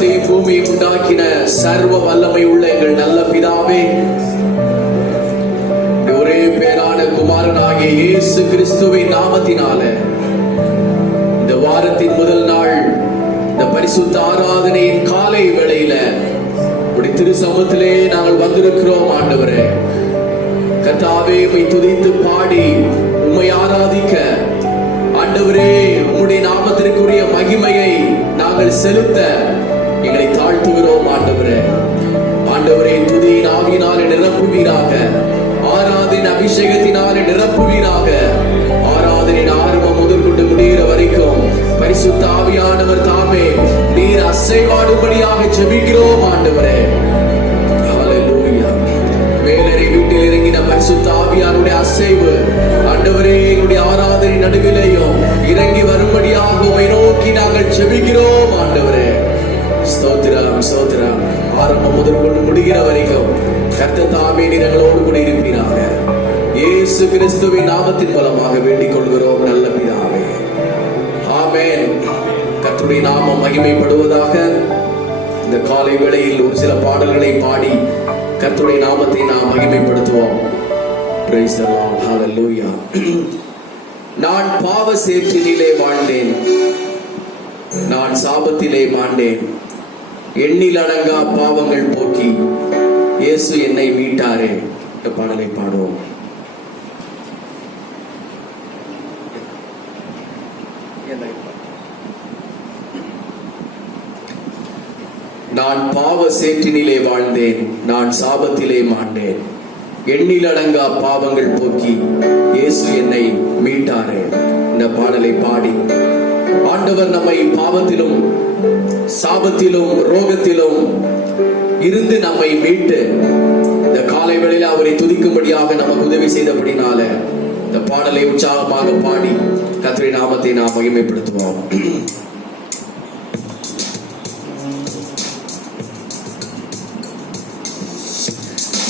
வானத்தையும் பூமியை உண்டாக்கின சர்வ வல்லமை உள்ள எங்கள் நல்ல பிதாவே, ஒரே பேரான குமாரனாகிய இயேசு கிறிஸ்துவின் நாமத்தினால இந்த வாரத்தின் முதல் நாள் இந்த பரிசுத்த ஆராதனையின் காலை வேளையில உடைய திரு சமூகத்திலே நாங்கள் வந்திருக்கிறோம். ஆண்டவரே கர்த்தாவே, உம்மை துதித்து பாடி உம்மை ஆராதிக்க ஆண்டவரே உம்முடைய நாமத்திற்குரிய மகிமையை நாங்கள் செலுத்த எங்களை தாழ்த்துகிறோம். ஆண்டவரே துதியின் ஆவியினாலே நிரப்புவீராக, ஆராதனை அபிஷேகத்தினாலே நிரப்புவீராக. ஆராதனையின் ஆரம்பம் முதற்கொண்டு முடிகிற வரைக்கும் பரிசுத்த ஆவியானவர் தாமே நீர் அசைவாடும்படியாக ஜெபிக்கிறோம். ஆண்டவரே ஹல்லேலூயா. வேலரை வீட்டில் இறங்கின பரிசுத்த ஆவியானுடைய அசைவு ஆண்டவரே எங்களுடைய ஆராதனை நடுவிலேயும் இறங்கி வரும்படியாக உம்மை நோக்கி நாங்கள் ஜெபிக்கிறோம். ஆண்டவரே ஸ்தோத்திரம் ஸ்தோத்திரம். ஆரம்பம் முதற்கொண்டு முடிகிற வரைக்கும் கர்த்தர் தாமே நீர் எங்களோடு கூட இருப்பீராக. இயேசு கிறிஸ்துவின் நாமத்தின் மூலமாக வேண்டிக் கொள்கிறோம் நல்ல பிதாவே, ஆமென். கர்த்தருடைய நாமம் மகிமைப்படுவதாக. இந்த காலை வேளையில் ஒரு சில பாடல்களை பாடி கர்த்தருடைய நாமத்தை நாம் மகிமைப்படுத்துவோம். Praise the Lord. Hallelujah. நான் பாவ சேற்றினிலே வாழ்ந்தேன், நான் சாபத்திலே மாண்டேன், எண்ணில் அடங்கா பாவங்கள் போக்கி இயேசு என்னை மீட்டாரே. இந்த பாடலை பாடுவோம். நான் பாவ சேற்றினிலே வாழ்ந்தேன், நான் சாபத்திலே மாண்டேன், எண்ணில் அடங்கா பாவங்கள் போக்கி இயேசு என்னை மீட்டாரே. இந்த பாடலை பாடி ஆண்டவர் நம்மை பாவத்திலும் சாபத்திலும் ரோகத்திலும் இருந்து நம்மை மீட்டு இந்த காலை வேளையில் அவரை துதிக்கும்படியாக நமக்கு உதவி செய்தபடினால இந்த பாடலை உற்சாகமாக பாடி கர்த்தருடைய நாமத்தை நாம் மகிமைப்படுத்துவோம்.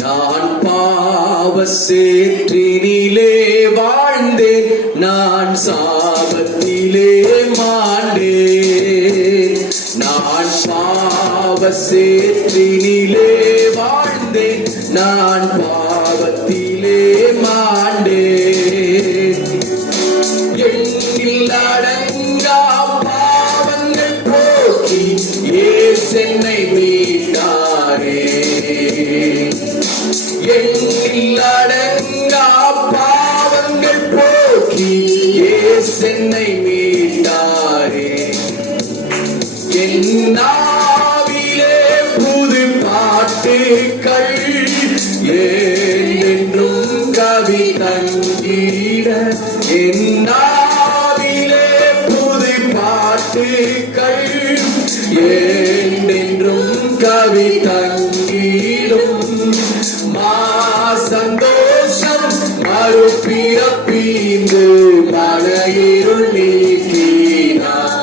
நான் பாவ சேற்றினிலே வாழ்ந்தேன், நான் சாபத்திலே மாண்டேன். நான் பாவ சேற்றினிலே வாழ்ந்தேன், நான் பாவத்திலே மாண்டேன். எண்ணில் அடங்கா பாவங்கள் போக்கி இயேசு என்னை மீட்டாரே. எண்ணில் அடங்கா பாவங்கள் போக்கி இயேசு என்னை மீட்டாரே. என் ஆவியிலே புது பாட்டுக்கள் என்றும் கவி தங்கிட. என் ஆவியிலே புது பாட்டுக்கள் என்றும் கவி தங்கிடும். சந்தோஷம் மறுபிறப்பீந்து மன இருள் நீக்கினார்.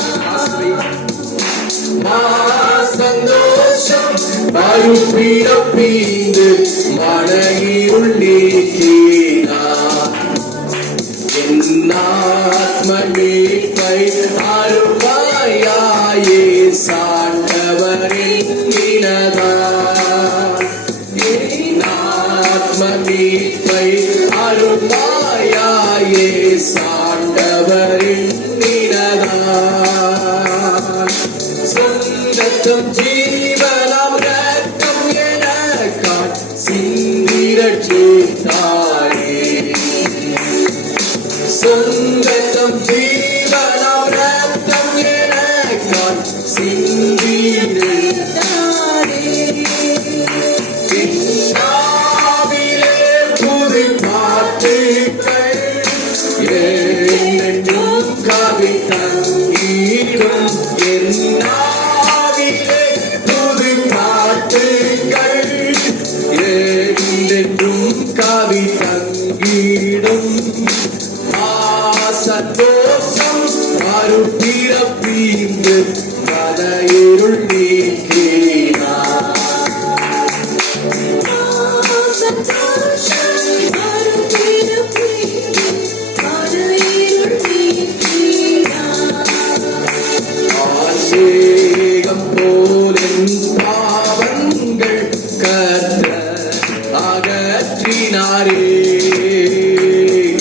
சந்தோஷம் மறுபிறப்பீந்து மன இருள் நீக்கினார். என் ஆத்ம மீட்பை அருள்வாயே சாண்டவரின் இனதார். மீட்பை அருள்வாயே சாண்டவரின் நினதார். சொந்தத்தம் ஜீவனம் ரத்தம் எனக்காய் சிந்திரட்சித்தாரே. சொந்தத்தம் ஜீவனம் ரத்தம் எனக்காய் சிந்திரட்சித்தாரே. என்றும் கவி தங்கிடும். என்னாவிலே புது பாட்டுகள் என்றென்றும் கவி தங்கிடும். சந்தோஷம் மறுபிறப்பீந்து மன இருள் நீக்கினார்.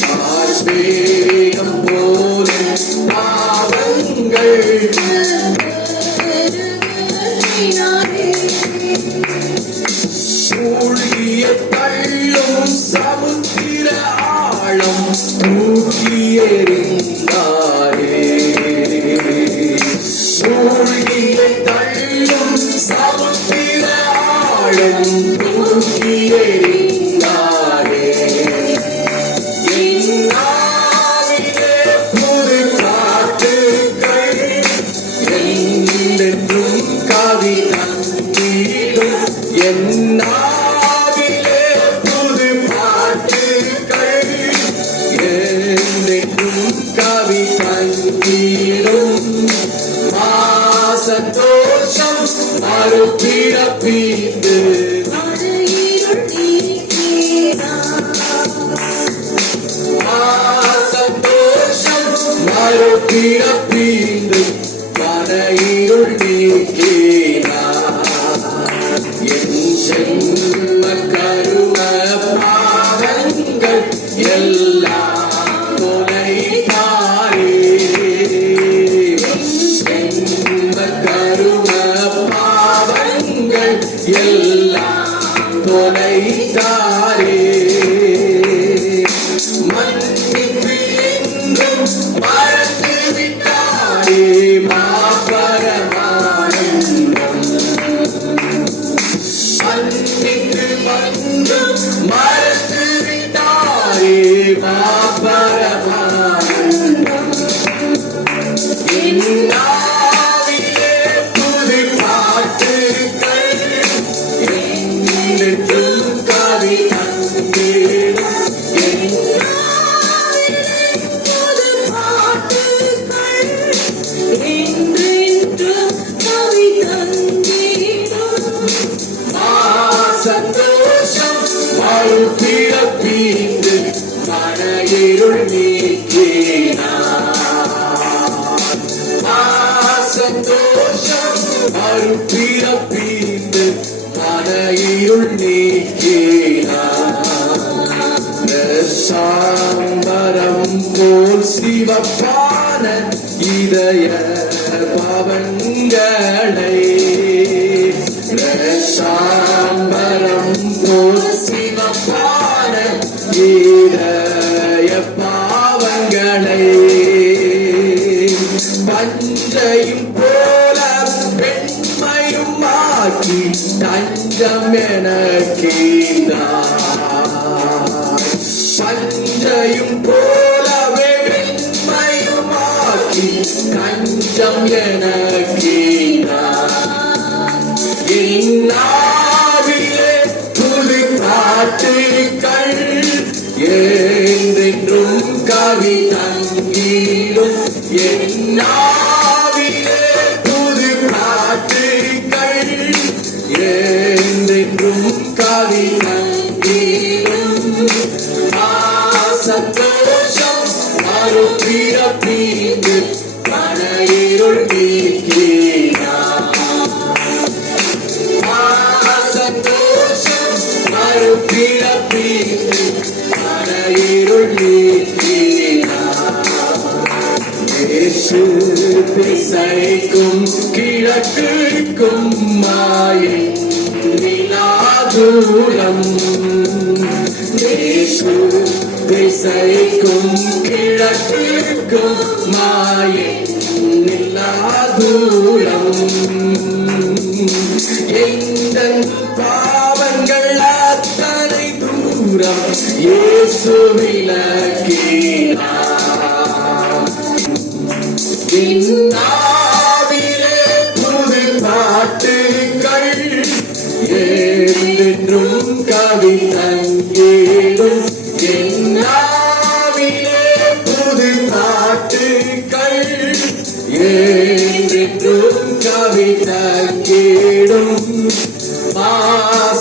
கார்மேகம் போல பாவங்கள் மூழ்கிய தள்ளும் சமுத்திர ஆழம் தூக்கி எறிந்தாரே. மூழ்கிய தள்ளும் சமுத்திர ஆழம் தூக்கி எறிந்தாரே. என் ஆவிலே புது காற்றுகள் என்றென்றும் கவி தந்திடும். என் ஆவிலே புது பாட்டுகள் என்றென்றும் கவி தந்திடும். சந்தோஷம் மறுபிறப்பீந்து சந்தோஷம் மறுபிறப்பீந்து மன இருள் நீக்கினார். என் ஜென்ம கரும பாவங்கள் எல்லாம் தொலைத்தாரே. எல்லாம் தொலைத்தாரே. மன்னிப்பு என்றும் மறந்து விட்டாரே. மாபரமானந்தம் மன்னிப்பு என்றும் மறந்து விட்டாரே. மாபரமானந்தம் என்னாவிலே புது பாட்டுகள் என்றும் கவி தந்திடும். புது பாட்டுகள் என்றென்றும் கவி தந்திடும். சந்தோஷம் மறுபிறப்பீந்து மன இருள் நீக்கினார். சந்தோஷம் மறுபிறப்பீந்து மன இருள் நீக்கினார். சாம்பரம் போல் சிவப்பான இதய பாவங்களை சாம்பரம் போல் சிவப்பான இதய பாவங்களை பஞ்சையும் போல பெண்மையும் ஆக்கி தஞ்சம் எனக்கீந்தார். பஞ்சையும் போலவே பெண்மையும் ஆக்கி தஞ்சம் எனக்கீந்தார். இந்நாவிலே புது காற்றுகள் என்றென்றும் கவி தங்கிடும். என்னாவிலே புது காற்றுகள் என்றென்றும் கவி தங்கிடும். சந்தோஷம் மறுபிறப்பீந்து மன இருள் நீக்கினார். சந்தோஷம் மறுபிறப்பீந்து மன இருள் நீக்கினார். இயேசு திசைக்கும் கிழக்குக்கும் மாயை தூரம். இயேசு திசைக்கும் கிழக்குக்கும் மாயை தூரம். எங்கள் பாவங்கள் அத்தனை தூரம் இயேசு விலக்கினார். இந்நாவிலே புது பாட்டுகள் என்றென்றும் கவி தங்கிடும். என்னாவிலே புது பாட்டுகள் என்றென்றும் கவி தங்கிடும்.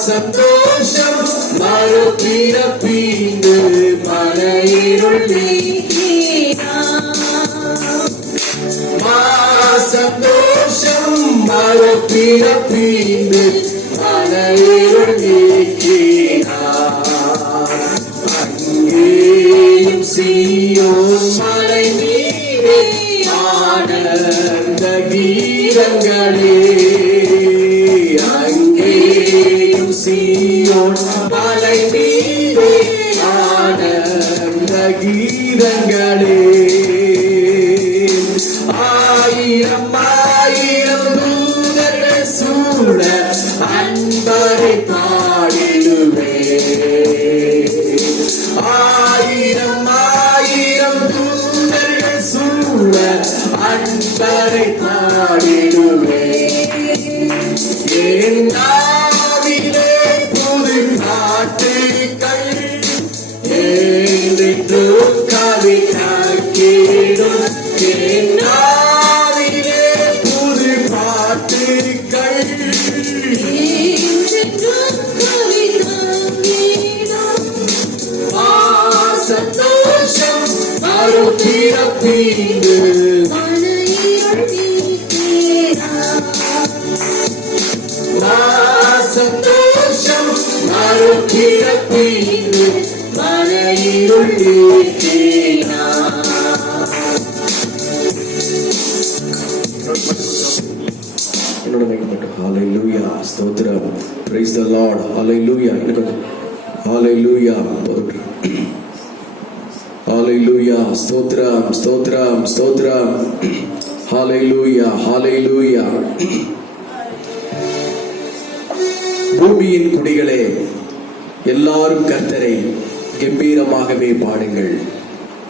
சந்தோஷம் மறுபிறப்பீந்து மன இருள் சந்தோஷம் மறுபிறப்பீந்து மன இருள் நீக்கினார். சீயோன் மலை மீதே ஆனந்த கீதங்களே அங்கேயும் சீயோன் மலை மீதே ஆனந்த கீதங்களே ஆயிரம் ஆயிரம் தூதர்கள் சூழ அன்பரை பாடிடுவே ஆயிரம் ஆயிரம் தூதர்கள் சூழ அன்பரை பாடிடுவே என் நாவிலே புது பாட்டுகள் என்று கவிதாக்கிடும் என் நாவிலே புது பாட்டுகள் சந்தோஷம் அருப்பிறப்பீடு சந்தோஷம் அருப்பிறப்பீடு மனையிருள் Hallelujah, ஸ்தோத்திரம். Praise the Lord. Hallelujah. Hallelujah. Hallelujah. ஸ்தோத்திரம், ஸ்தோத்திரம், ஸ்தோத்திரம். Hallelujah, hallelujah. பூமியின் குடிகளே எல்லாரும் கர்த்தரை கம்பீரமாகவே பாடுங்கள்.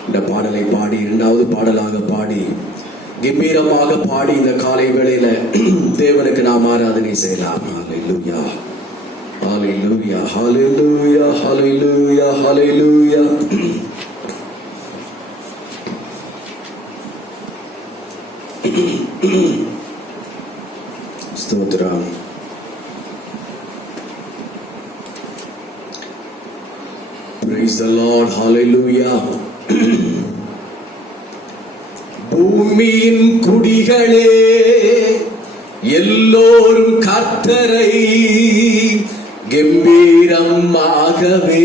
இந்த பாடலை பாடி இரண்டாவது பாடலாக பாடி கம்பீரமாக பாடி இந்த காலை வேளையில தேவனுக்கு நாம் ஆராதனை செய்யலாம். ஹalleluya hallelujah hallelujah hallelujah hallelujah ஸ்தோத்திரம். Praise the Lord. Hallelujah. பூமியின் குடிகளே எல்லோரும் கர்த்தரை கம்பீரமாகவே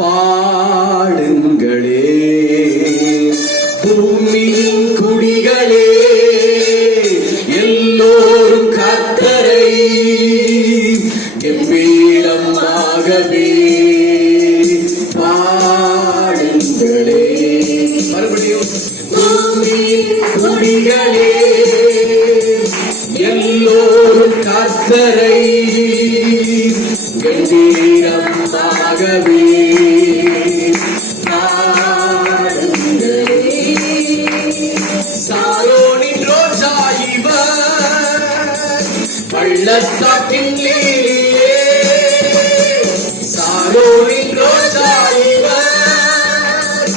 பாடுங்களே. பூமியின் குடிகளே எல்லோரும் கர்த்தரை கம்பீரமாகவே பாடுங்களே. மறுபடியும் பூமியின் குடிகளே எல்லோரும் கர்த்தரை கம்பீரமாகவே பாடுங்களே. சாரோனின் ரோஜா இவர் பள்ளத்தாக்கின் லீலியே. சாரோனின் ரோஜா இவர்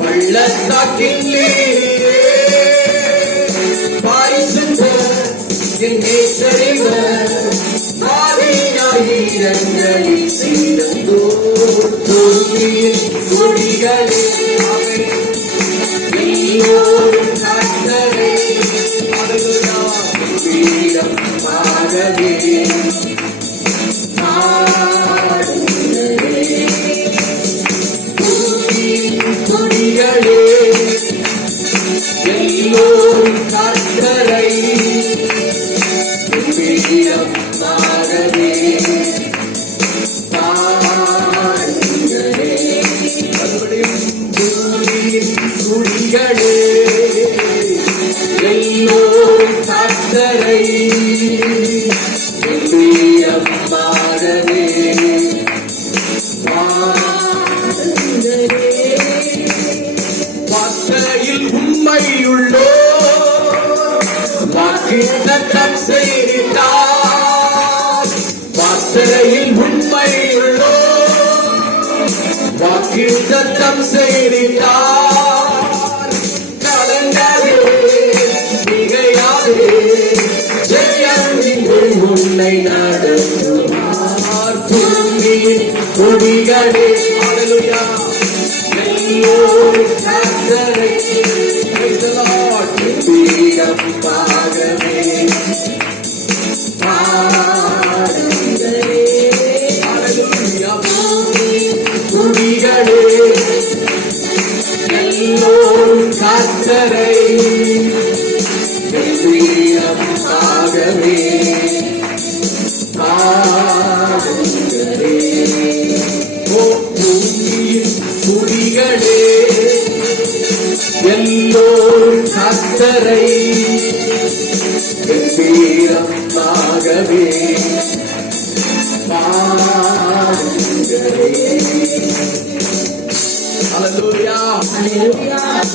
பள்ளத்தாக்கின் லீலியே. பாரிசுத்த என் நேசரிவர் ஆதியாயிரங்களில் சீரந்தோ. பூமியின் குடிகளே எல்லோரும் கர்த்தரை கம்பீரமாகவே பாடுங்களே. பூமியின் குடிகளே எல்லோரும் கர்த்தரை கம்பீரமாகவே பாடுங்களே. மறுபடியும் பூமியின் குடிகளே எல்லோரும் கர்த்தரை கம்பீரமாகவே பாடுங்களே. வார்த்தையில் உண்மையுள்ளோ வாக்குத்தத்தம் செய்தார். வார்த்தையில் உண்மையுள்ளோ வாக்குத்தத்தம் செய்தார். கலங்காதே மிகையாதே ஜெயத்தின் உன்னை நடத்துவார். பூமியின் குடிகளே ஹalleluya எல்லோரும் கர்த்தரை praise the Lord கம்பீரமாகவே பாடுங்களே. ஹalleluya பூமியின் குடிகளே துதிகளே எல்லோரும் கர்த்தரை கம்பீரமாகவே பாடுங்களே. ஹல்லேலூயா.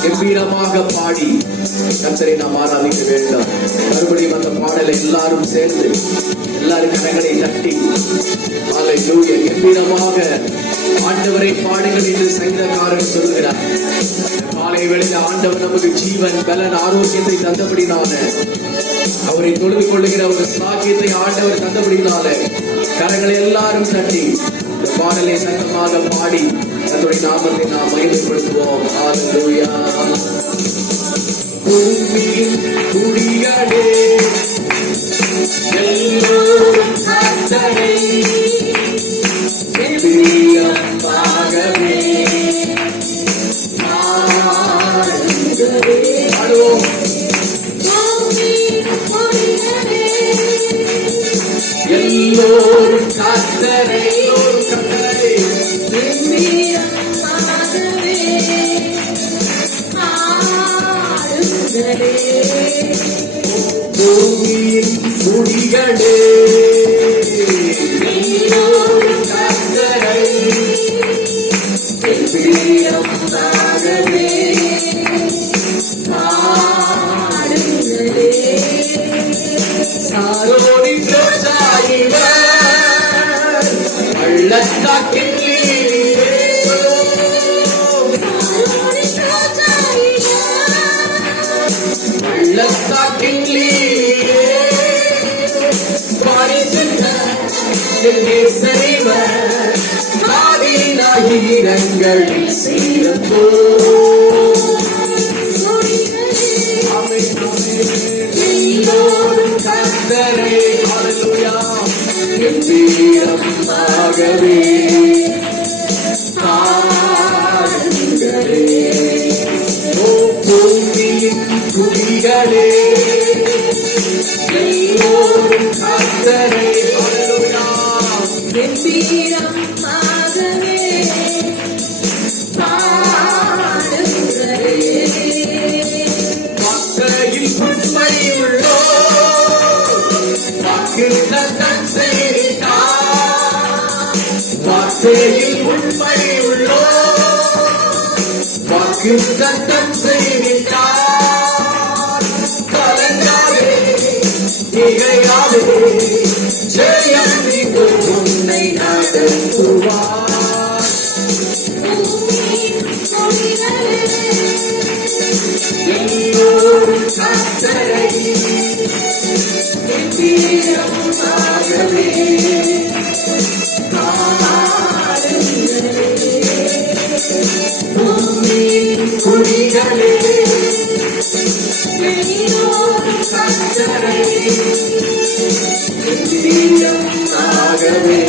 கம்பீரமாக பாடி கர்த்தரை நாம் ஆராதிக்க வேண்டும். மறுபடியும் அந்த பாடலை எல்லாரும் சேர்ந்து எல்லாரும் கரங்களை தட்டி ஹல்லேலூயா கம்பீரமாக ஆண்டவரை பாடுங்கள் என்று சங்கீதக்காரன் சொல்லுகிறார். காலை வேளையில் ஆண்டவர் நமக்கு ஜீவன் பலன் ஆரோக்கியத்தை தந்தபடினால, அவரை தொழுது கொள்ளுகிற ஒரு சாக்கியத்தை ஆண்டவர் தந்தபடினால கரங்களை எல்லாரும் தட்டி இந்த பாடலை சத்தமாக பாடி அதனுடைய நாமத்தை நாம் மகிமைப்படுத்துவோம். ஹல்லேலூயா. பூமியின் குடிகளே எல்லோரும் கர்த்தரை கம்பீரமாகவே பாடுங்களே. பாடுவோம். எல்லோரும் கர்த்தரை பூமியின் குடிகளே எல்லோரும் கர்த்தரை கம்பீரமாகவே பாடுங்களே. சாரோனின் ரோஜாயிவர் பள்ளத்தாக்கின் லீலியே பள்ளத்தாக்கின் லீலியே பரிசுத்த நேசரிவர் ஆதிநாயகங்களில் சீரப்போ. எல்லோரும் கர்த்தரை ஹல்லேலூயா கம்பீரமாகவே பாடுங்களே. ஓ பூமியின் குடிகளே எல்லோரும் கர்த்தரை ஹல்லேலூயா கம்பீரமாகவே பாடுங்களே. வார்த்தையில் உண்மை உள்ளோ வாக்குத்தத்தம் செய்தார். வார்த்தையில் உண்மை உள்ளோ வாக்குத்தத்தம் செய்தார். கலங்காதே திகையாதே ஜெயம் நீங்கு உன்னை நடத்துவார். எல்லோரும் கர்த்தரை கம்பீரமாகவே பாடுங்களே. பூமியின் குடிகளே எல்லோரும் கர்த்தரை கம்பீரமாகவே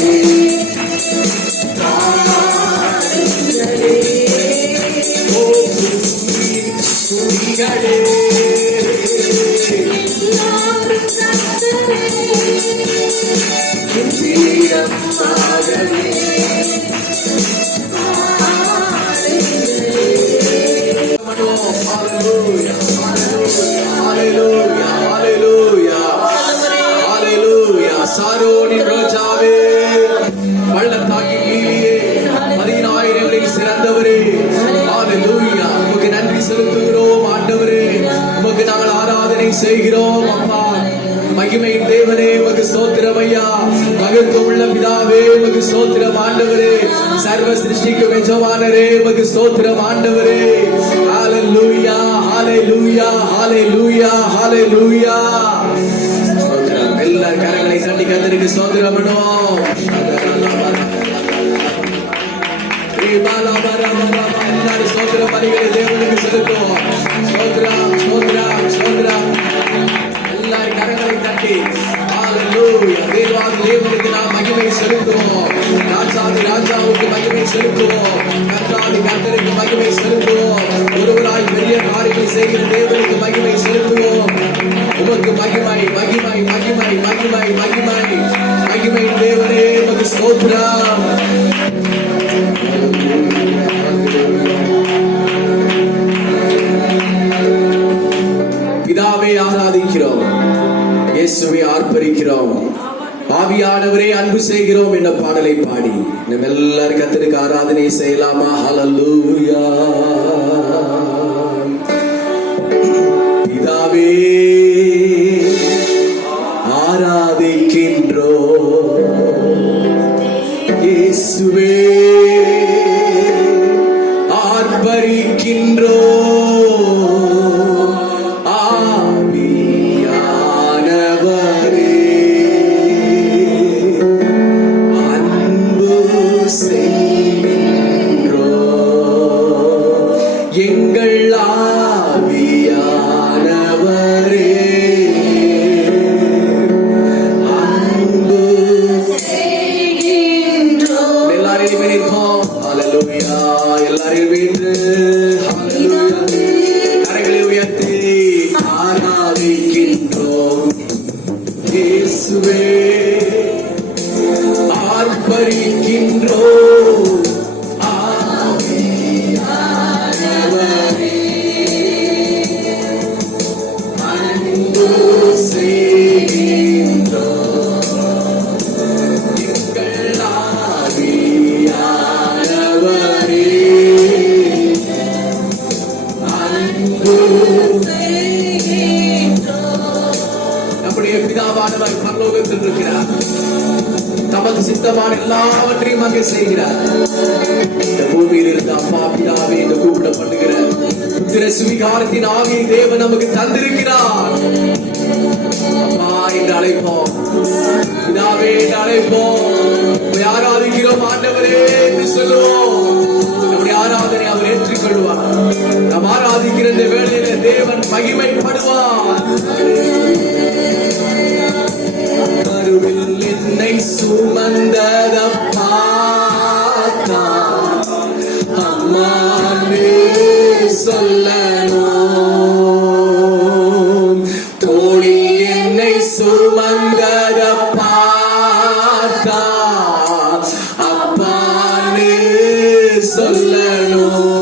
பாடுங்களே. ஓ பூமியின் குடிகளே கம்பீரமாகவே Hallelujah, hallelujah, hallelujah, hallelujah. சாரோனின் Rojave பள்ளத்தாக்கின் லீலியே 10,000களில் சிறந்தவரே ஹalleluya. உமக்கு நன்றி செலுத்துகிறோம் ஆண்டவரே. உமக்கு நாங்கள் ஆராதனை செய்கிறோம் அப்பா. மகிமையின் தேவனே உமக்கு ஸ்தோத்திரம் ஐயா. மகத்துவம் உள்ள பிதாவே உமக்கு ஸ்தோத்திரம் ஆண்டவரே. சர்வ சிருஷ்டிக்கு எஜமானரே உமக்கு ஸ்தோத்திரம் ஆண்டவரே. ஹalleluya, hallelujah, hallelujah, hallelujah. ஸ்தோத்திரம். எல்லாரும் கரங்களை தட்டி கர்த்தருக்கு ஸ்தோத்திரம் பண்ணுவோம். எல்லாரும் ஸ்தோத்திரம் பலிகளை தேவனுக்கு செலுத்துவோம். ஸ்தோத்திரம், ஸ்தோத்திரம், ஸ்தோத்திரம். எல்லாரும் கரங்களை தட்டி ஹalleluya. தேவனுக்கு நாம் மகிமை செலுத்துவோம். ராஜாதி ராஜாவுக்கு மகிமை செலுத்துவோம். கர்த்தாதி கர்த்தருக்கு மகிமை செலுத்துவோம். ஒருவராய் பெரிய காரியங்களை செய்கிற தேவனுக்கு மகிமை செலுத்துவோம். உமக்கு மகிமை மகிமை மகிமை மகிமை மகிமை மகிமை தேவனே உமக்கு ஸ்தோத்திரம். நேசிக்கிறோம், ஆவியானவரே அன்பு செய்கிறோம் என்ற பாடலை பாடி நம்ம எல்லாரும் கர்த்தருக்கு ஆராதனை செய்யலாமா? ஹல்லேலூயா. பிதாவே ஆராதிக்கின்றோம், இயேசுவே ஆர்ப்பரிக்கின்றோம், ஆவியானவரே அன்பு செய்கின்றோம், எங்கள் ஆவியானவரே அன்பு செய்கின்றோம். எல்லாரையும் நினைப்போம். ஹல்லேலூயா. எல்லாரையும் வீட்டு கரைகளை உயர்த்தி ஆராதிக்கின்றோம், இயேசுவே ஆர்ப்பரிக்கின்றோம், ஆவியானவரே அன்பு செய்கின்றோம், எங்கள் ஆவியானவரே அன்பு. நம்முடைய பிதாவானவர் பரலோகத்தில் இருக்கிறார், தமது சித்தமான எல்லாவற்றையும் அங்கே செய்கிறார். இந்த பூமியில் இருந்த அப்பா பிதாவே என்று கூப்பிடப்படுகிற புத்திர சுவிகாரத்தின் ஆவியை தேவன் நமக்கு தந்திருக்கிறார். அப்பா என்று அழைப்போம், பிதாவே என்று அழைப்போம், உம்மை ஆராதிக்கிறோம் ஆண்டவரே என்று சொல்லுவோம். நம்முடைய ஆராதனை அவர் ஏற்றுக்கொள்வார். நாம் ஆராதிக்கிற இந்த வேளையில தேவன் மகிமைப்படுவார். கருவில் என்னை சுமந்ததப்பா அம்மாவே சொல்லணும், தோளில் என்னை சுமந்ததப்பா அப்பான்னு சொல்லணும்,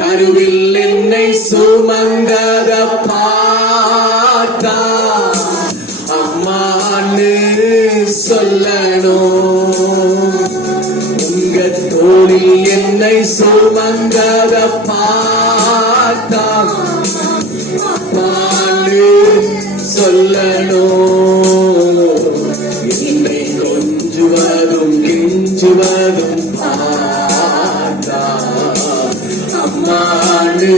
கருவில் என்னை சுமந்ததப்பா அம்மான்னு சொல்லணும், உங்க தோளில் என்னை சுமந்தத பார்த்தா அம்மான்னு சொல்லணும், என்னை கொஞ்சுவதும் கெஞ்சுவதும் பார்த்தா அம்மான்னு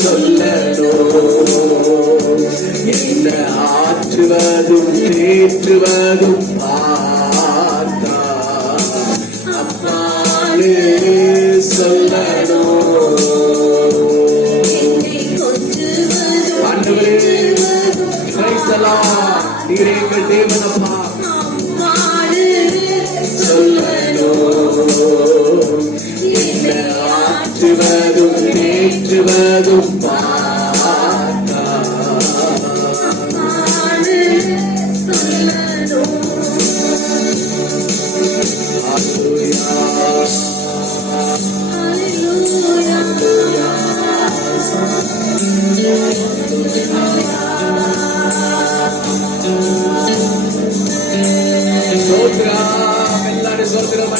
சொல்லணும், என்ன ஆற்றுவதும் தேற்றுவதும் பார்த்தா அம்மான்னு சொல்லணும். ஆண்டவரே, praise the Lord. நீரே எங்கள் தேவனப்பா சொல்லணும், என்ன ஆற்றுவதும் தேற்றுவதும் பார்த்தா சோத்ரம் எல்லாரும் சோத்ரம்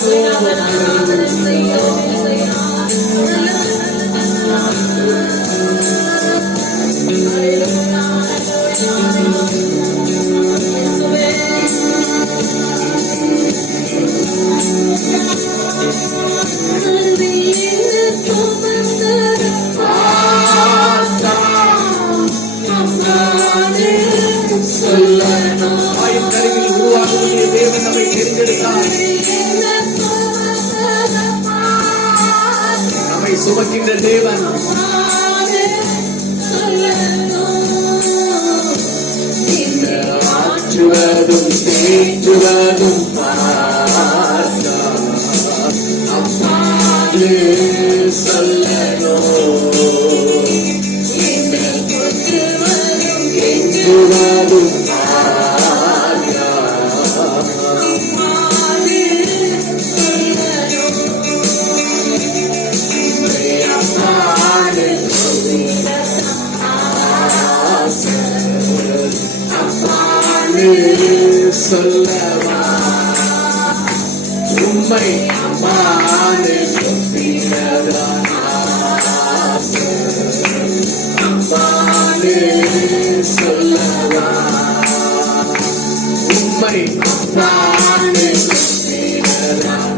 நம்மை சுமக்கின்ற தேவன் ஆற்றுவதும் தேற்றுவதும் பார்த்தா அம்மான்னு சொல்லணும், கெஞ்சுவதும் பார்த்தா அம்மான்னு அப்பான்னு கூப்பிடதான் ஆசை. அப்பான்னு சொல்லவா உம்மை அப்பான்னு கூப்பிடதான்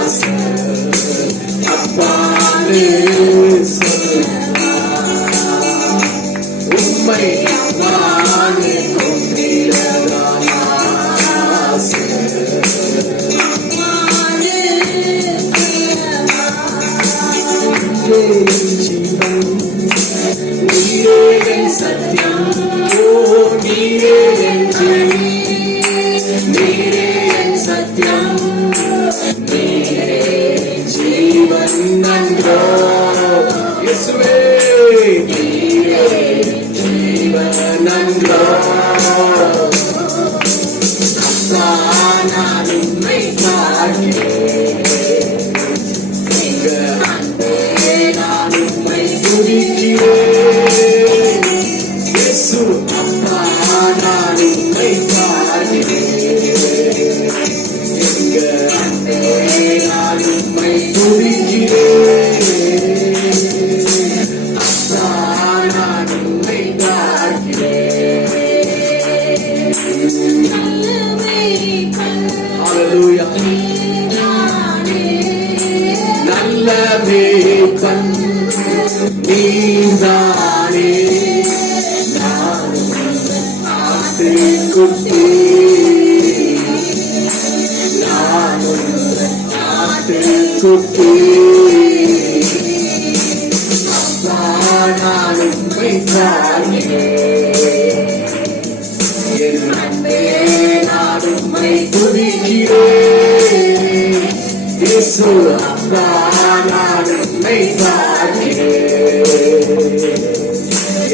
ஆசை. அப்பான்னு சொல்லவா உம்மை அப்பான்னு கூப்பிடதான் ஆசை. ஜீவன் நீரே என் சத்தியம், ஓ நீரே என் ஜீவன், நீரே என் சத்தியம், நீரே ஜீவன் நன்றோ இயேசுவே, நீரே ஜீவன் நன்றோ. அப்பா நான் உம்மை பார்க்கிறேன், நான் உம்மை துதிக்கிறேன். இயேசு அப்பா நான் உம்மை பார்க்கிறேன், எங்க அன்பே நான் உம்மை துதிக்கிறேன். அப்பா நான் உம்மை பார்க்கிறேன். ஹல்லேலூயா. நல்ல மேய்ப்பன் நீதானே, நான் ஆட்டுக்குட்டி, நான் ஆட்டுக்குட்டி. அப்பா நான் உம்மை பார்க்கிறேன், என் அன்பே நான் உம்மை துதிக்கிறேன். இயேசு அப்பா நான் உம்மை பார்க்கிறேன்,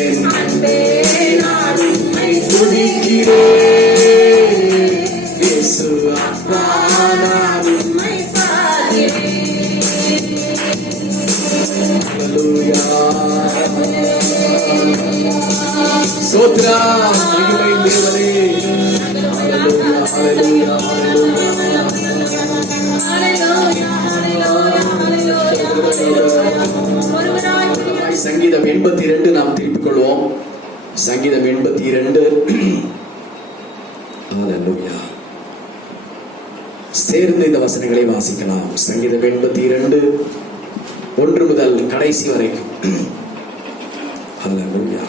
என் அன்பே நான் உம்மை துதிக்கிறேன். இயேசு அப்பா நான் உம்மை பார்க்கிறேன். ஹல்லேலூயா. ஸ்தோத்திரம் மகிமை தேவனே. ஹல்லேலூயா ஹல்லேலூயா ஹல்லேலூயா. சங்கீதம் 82 நாம் திருப்பிக் கொள்வோம். சங்கீதம் 82. ஹல்லேலூயா. சேர்ந்து இந்த வசனங்களை வாசிக்கலாம். சங்கீதம் 82 1 முதல் கடைசி வரைக்கும். ஹல்லேலூயா.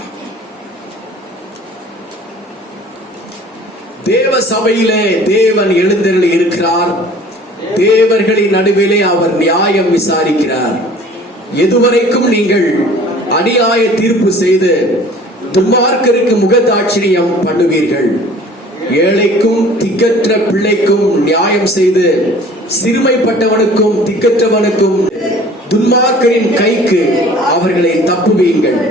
தேவ சபையிலே தேவன் எழுந்தருளி இருக்கிறார், தேவர்களின் நடுவிலே அவர் நியாயம் விசாரிக்கிறார். எதுவரைக்கும் நீங்கள் அநியாய தீர்ப்பு செய்து துன்மார்க்கருக்கு முகதாட்சியம் பண்ணுவீர்கள்? ஏழைக்கும் திக்கற்ற பிள்ளைக்கும் நியாயம் செய்து சிறுமைப்பட்டவனுக்கும் திக்கற்றவனுக்கும் துன்மார்க்கரின் கைக்கு அவர்களை தப்புவீங்கள்.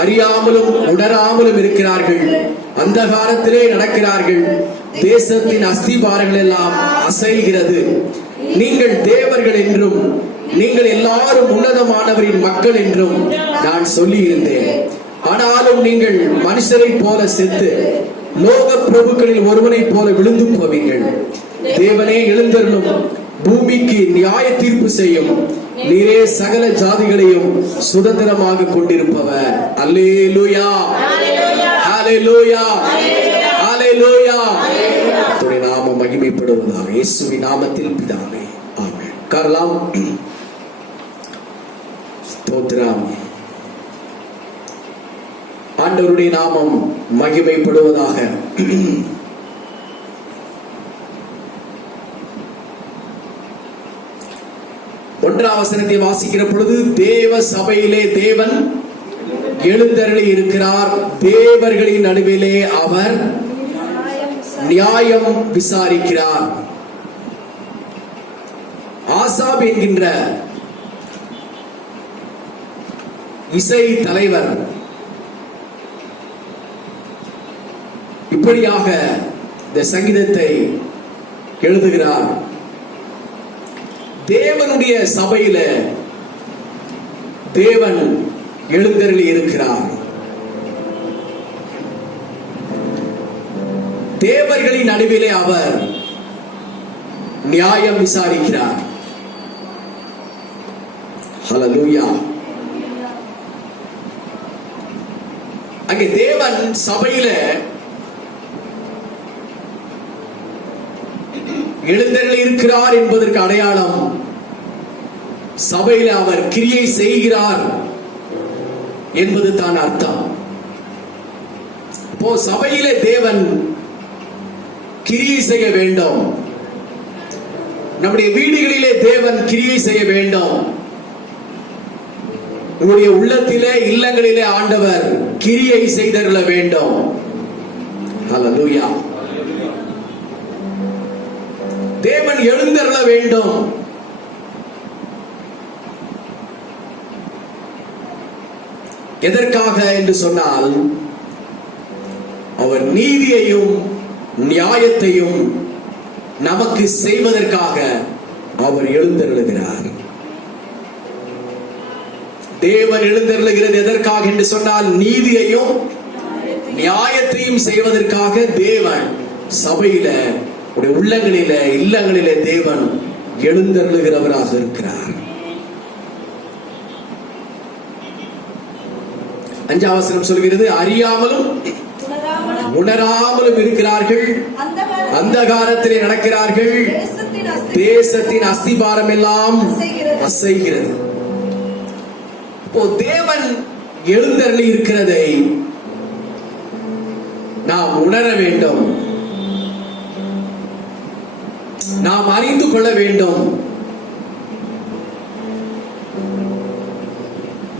அறியாமலும் உணராமலும் இருக்கிறார்கள், அந்தகாரத்திலே நடக்கிறார்கள், தேசத்தின் அஸ்திபாரங்கள் எல்லாம் அசைகிறது. நீங்கள் தேவர்கள் என்றும் நீங்கள் எல்லாரும் உன்னதமானவரின் மக்கள் என்றும் நான் சொல்லி இருந்தேன். ஆனாலும் நீங்கள் மனுஷரை போல செத்து லோக பிரபுக்களில் ஒருவனை போல விழுந்து போவீர்கள். தேவனே எழுந்தருளும், பூமிக்கு நியாய தீர்ப்பு செய்யும். நீரே சகல ஜாதிகளையும் சுதந்திரமாக கொண்டிருப்பவர். அல்லேலூயா ஹல்லேலூயா ஹல்லேலூயா. உம்முடைய நாமம் மகிமைப்படுவதாக. இயேசுவின் நாமத்தில் பிதாவே, ஆமென். உட்காரலாம். ஸ்தோத்திரம். ஆண்டவருடைய நாமம் மகிமைப்படுவதாக. ஒன்றாம் வசனத்தை வாசிக்கிற பொழுது, தேவ சபையிலே தேவன் எழுந்தருளி இருக்கிறார், தேவர்களின் நடுவிலே அவர் நியாயம் விசாரிக்கிறார். ஆசாப் என்கின்ற இசை தலைவர் இப்படியாக இந்த சங்கீதத்தை எழுதுகிறார். தேவனுடைய சபையில தேவன் எழுந்தருளி இருக்கிறார். தேவர்களின் நடுவிலே அவர் நியாயம் விசாரிக்கிறார். ஹல்லேலூயா. அங்கே தேவன் சபையில எழுந்தருளி இருக்கிறார் என்பதற்கு அடையாளம் சபையில அவர் கிரியை செய்கிறார் என்பது தான் அர்த்தம். இப்போ சபையிலே தேவன் கிரியை செய்ய வேண்டும். நம்முடைய வீடுகளிலே தேவன் கிரியை செய்ய வேண்டும். உங்களுடைய உள்ளத்திலே இல்லங்களிலே ஆண்டவர் கிரியை செய்தருள வேண்டும். ஹல்லேலூயா. தேவன் எழுந்தருள வேண்டும். எதற்காக என்று சொன்னால் அவர் நீதியையும் நியாயத்தையும் நமக்கு செய்வதற்காக அவர் எழுந்தருளுகிறார். தேவன் எழுந்தருளுகிறது எதற்காக என்று சொன்னால் நீதியையும் நியாயத்தையும் செய்வதற்காக தேவன் சபையில உள்ளங்களில இல்லங்களிலே தேவன் எழுந்தருளுகிறவராக இருக்கிறார். 5ஆம் வசனம் சொல்கிறது, அறியாமலும் உணராமலும் இருக்கிறார்கள், அந்தகாரத்திலே நடக்கிறார்கள், தேசத்தின் அஸ்திபாரம் எல்லாம் அசைகிறது. இப்போ தேவன் எழுந்தருளி இருக்கிறதை நாம் உணர வேண்டும், நாம் அறிந்து கொள்ள வேண்டும்.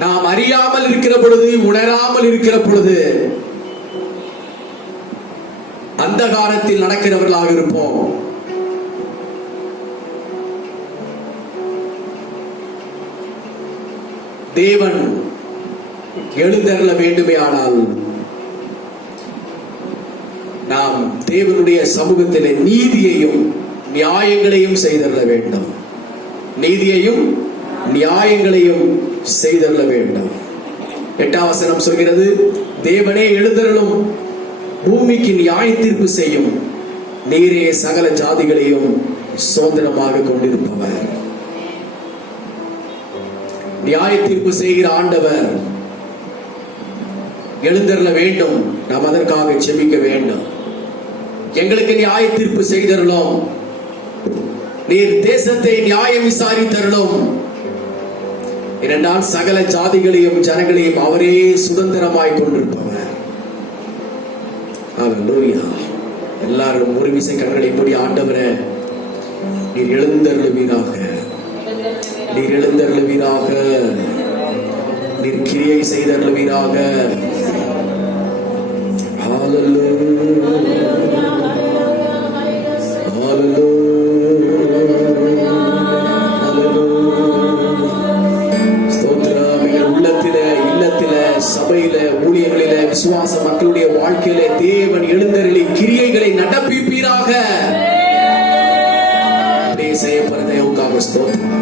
நாம் அறியாமல் இருக்கிற பொழுது, உணராமல் இருக்கிற பொழுது அந்தகாரத்தில் நடக்கிறவர்களாக இருப்போம். தேவன் எழுந்தருள வேண்டுமே ஆனால் நாம் தேவனுடைய சமூகத்திலே நீதியையும் நியாயங்களையும் செய்தருள வேண்டும். நீதியையும் நியாயங்களையும் செய்தருள வேண்டும். 8ஆம் வசனம் சொல்கிறது, தேவனே எழுந்தருளும், பூமிக்கு நியாய தீர்ப்பு செய்யும், நீரே சகல ஜாதிகளையும் சுதந்திரமாக கொண்டிருப்பவர். நியாய தீர்ப்பு செய்கிற ஆண்டவர் எழுந்தருள வேண்டும். நாம் அதற்காக செபிக்க வேண்டும். எங்களுக்கு நியாய தீர்ப்பு செய்தருளும், நீர் தேசத்தை நியாயம் விசாரித்தருளும். இரண்டால் சகல ஜாதிகளையும் ஜனங்களையும் அவரே சுதந்திரமாய் கொண்டிருப்பவர். ஹல்லேலூயா. எல்லாரும் ஒரு விசை கண்களை மூடி, ஆண்டவரே நீர் எழுந்தருளுவீராக, நீர் எழுந்தருளுவீராக, நீர் கிரியை செய்தருளுவீராக. ஹல்லேலூயா, ஹல்லேலூயா. சபையில, ஊழியர்களில, விசுவாச மக்களுடைய வாழ்க்கையில தேவன் எழுந்தருளி கிரியைகளை நடப்பிப்பீராக. அப்படியே செய்யப்படுறதை உங்களுக்காக ஸ்தோத்திரம்.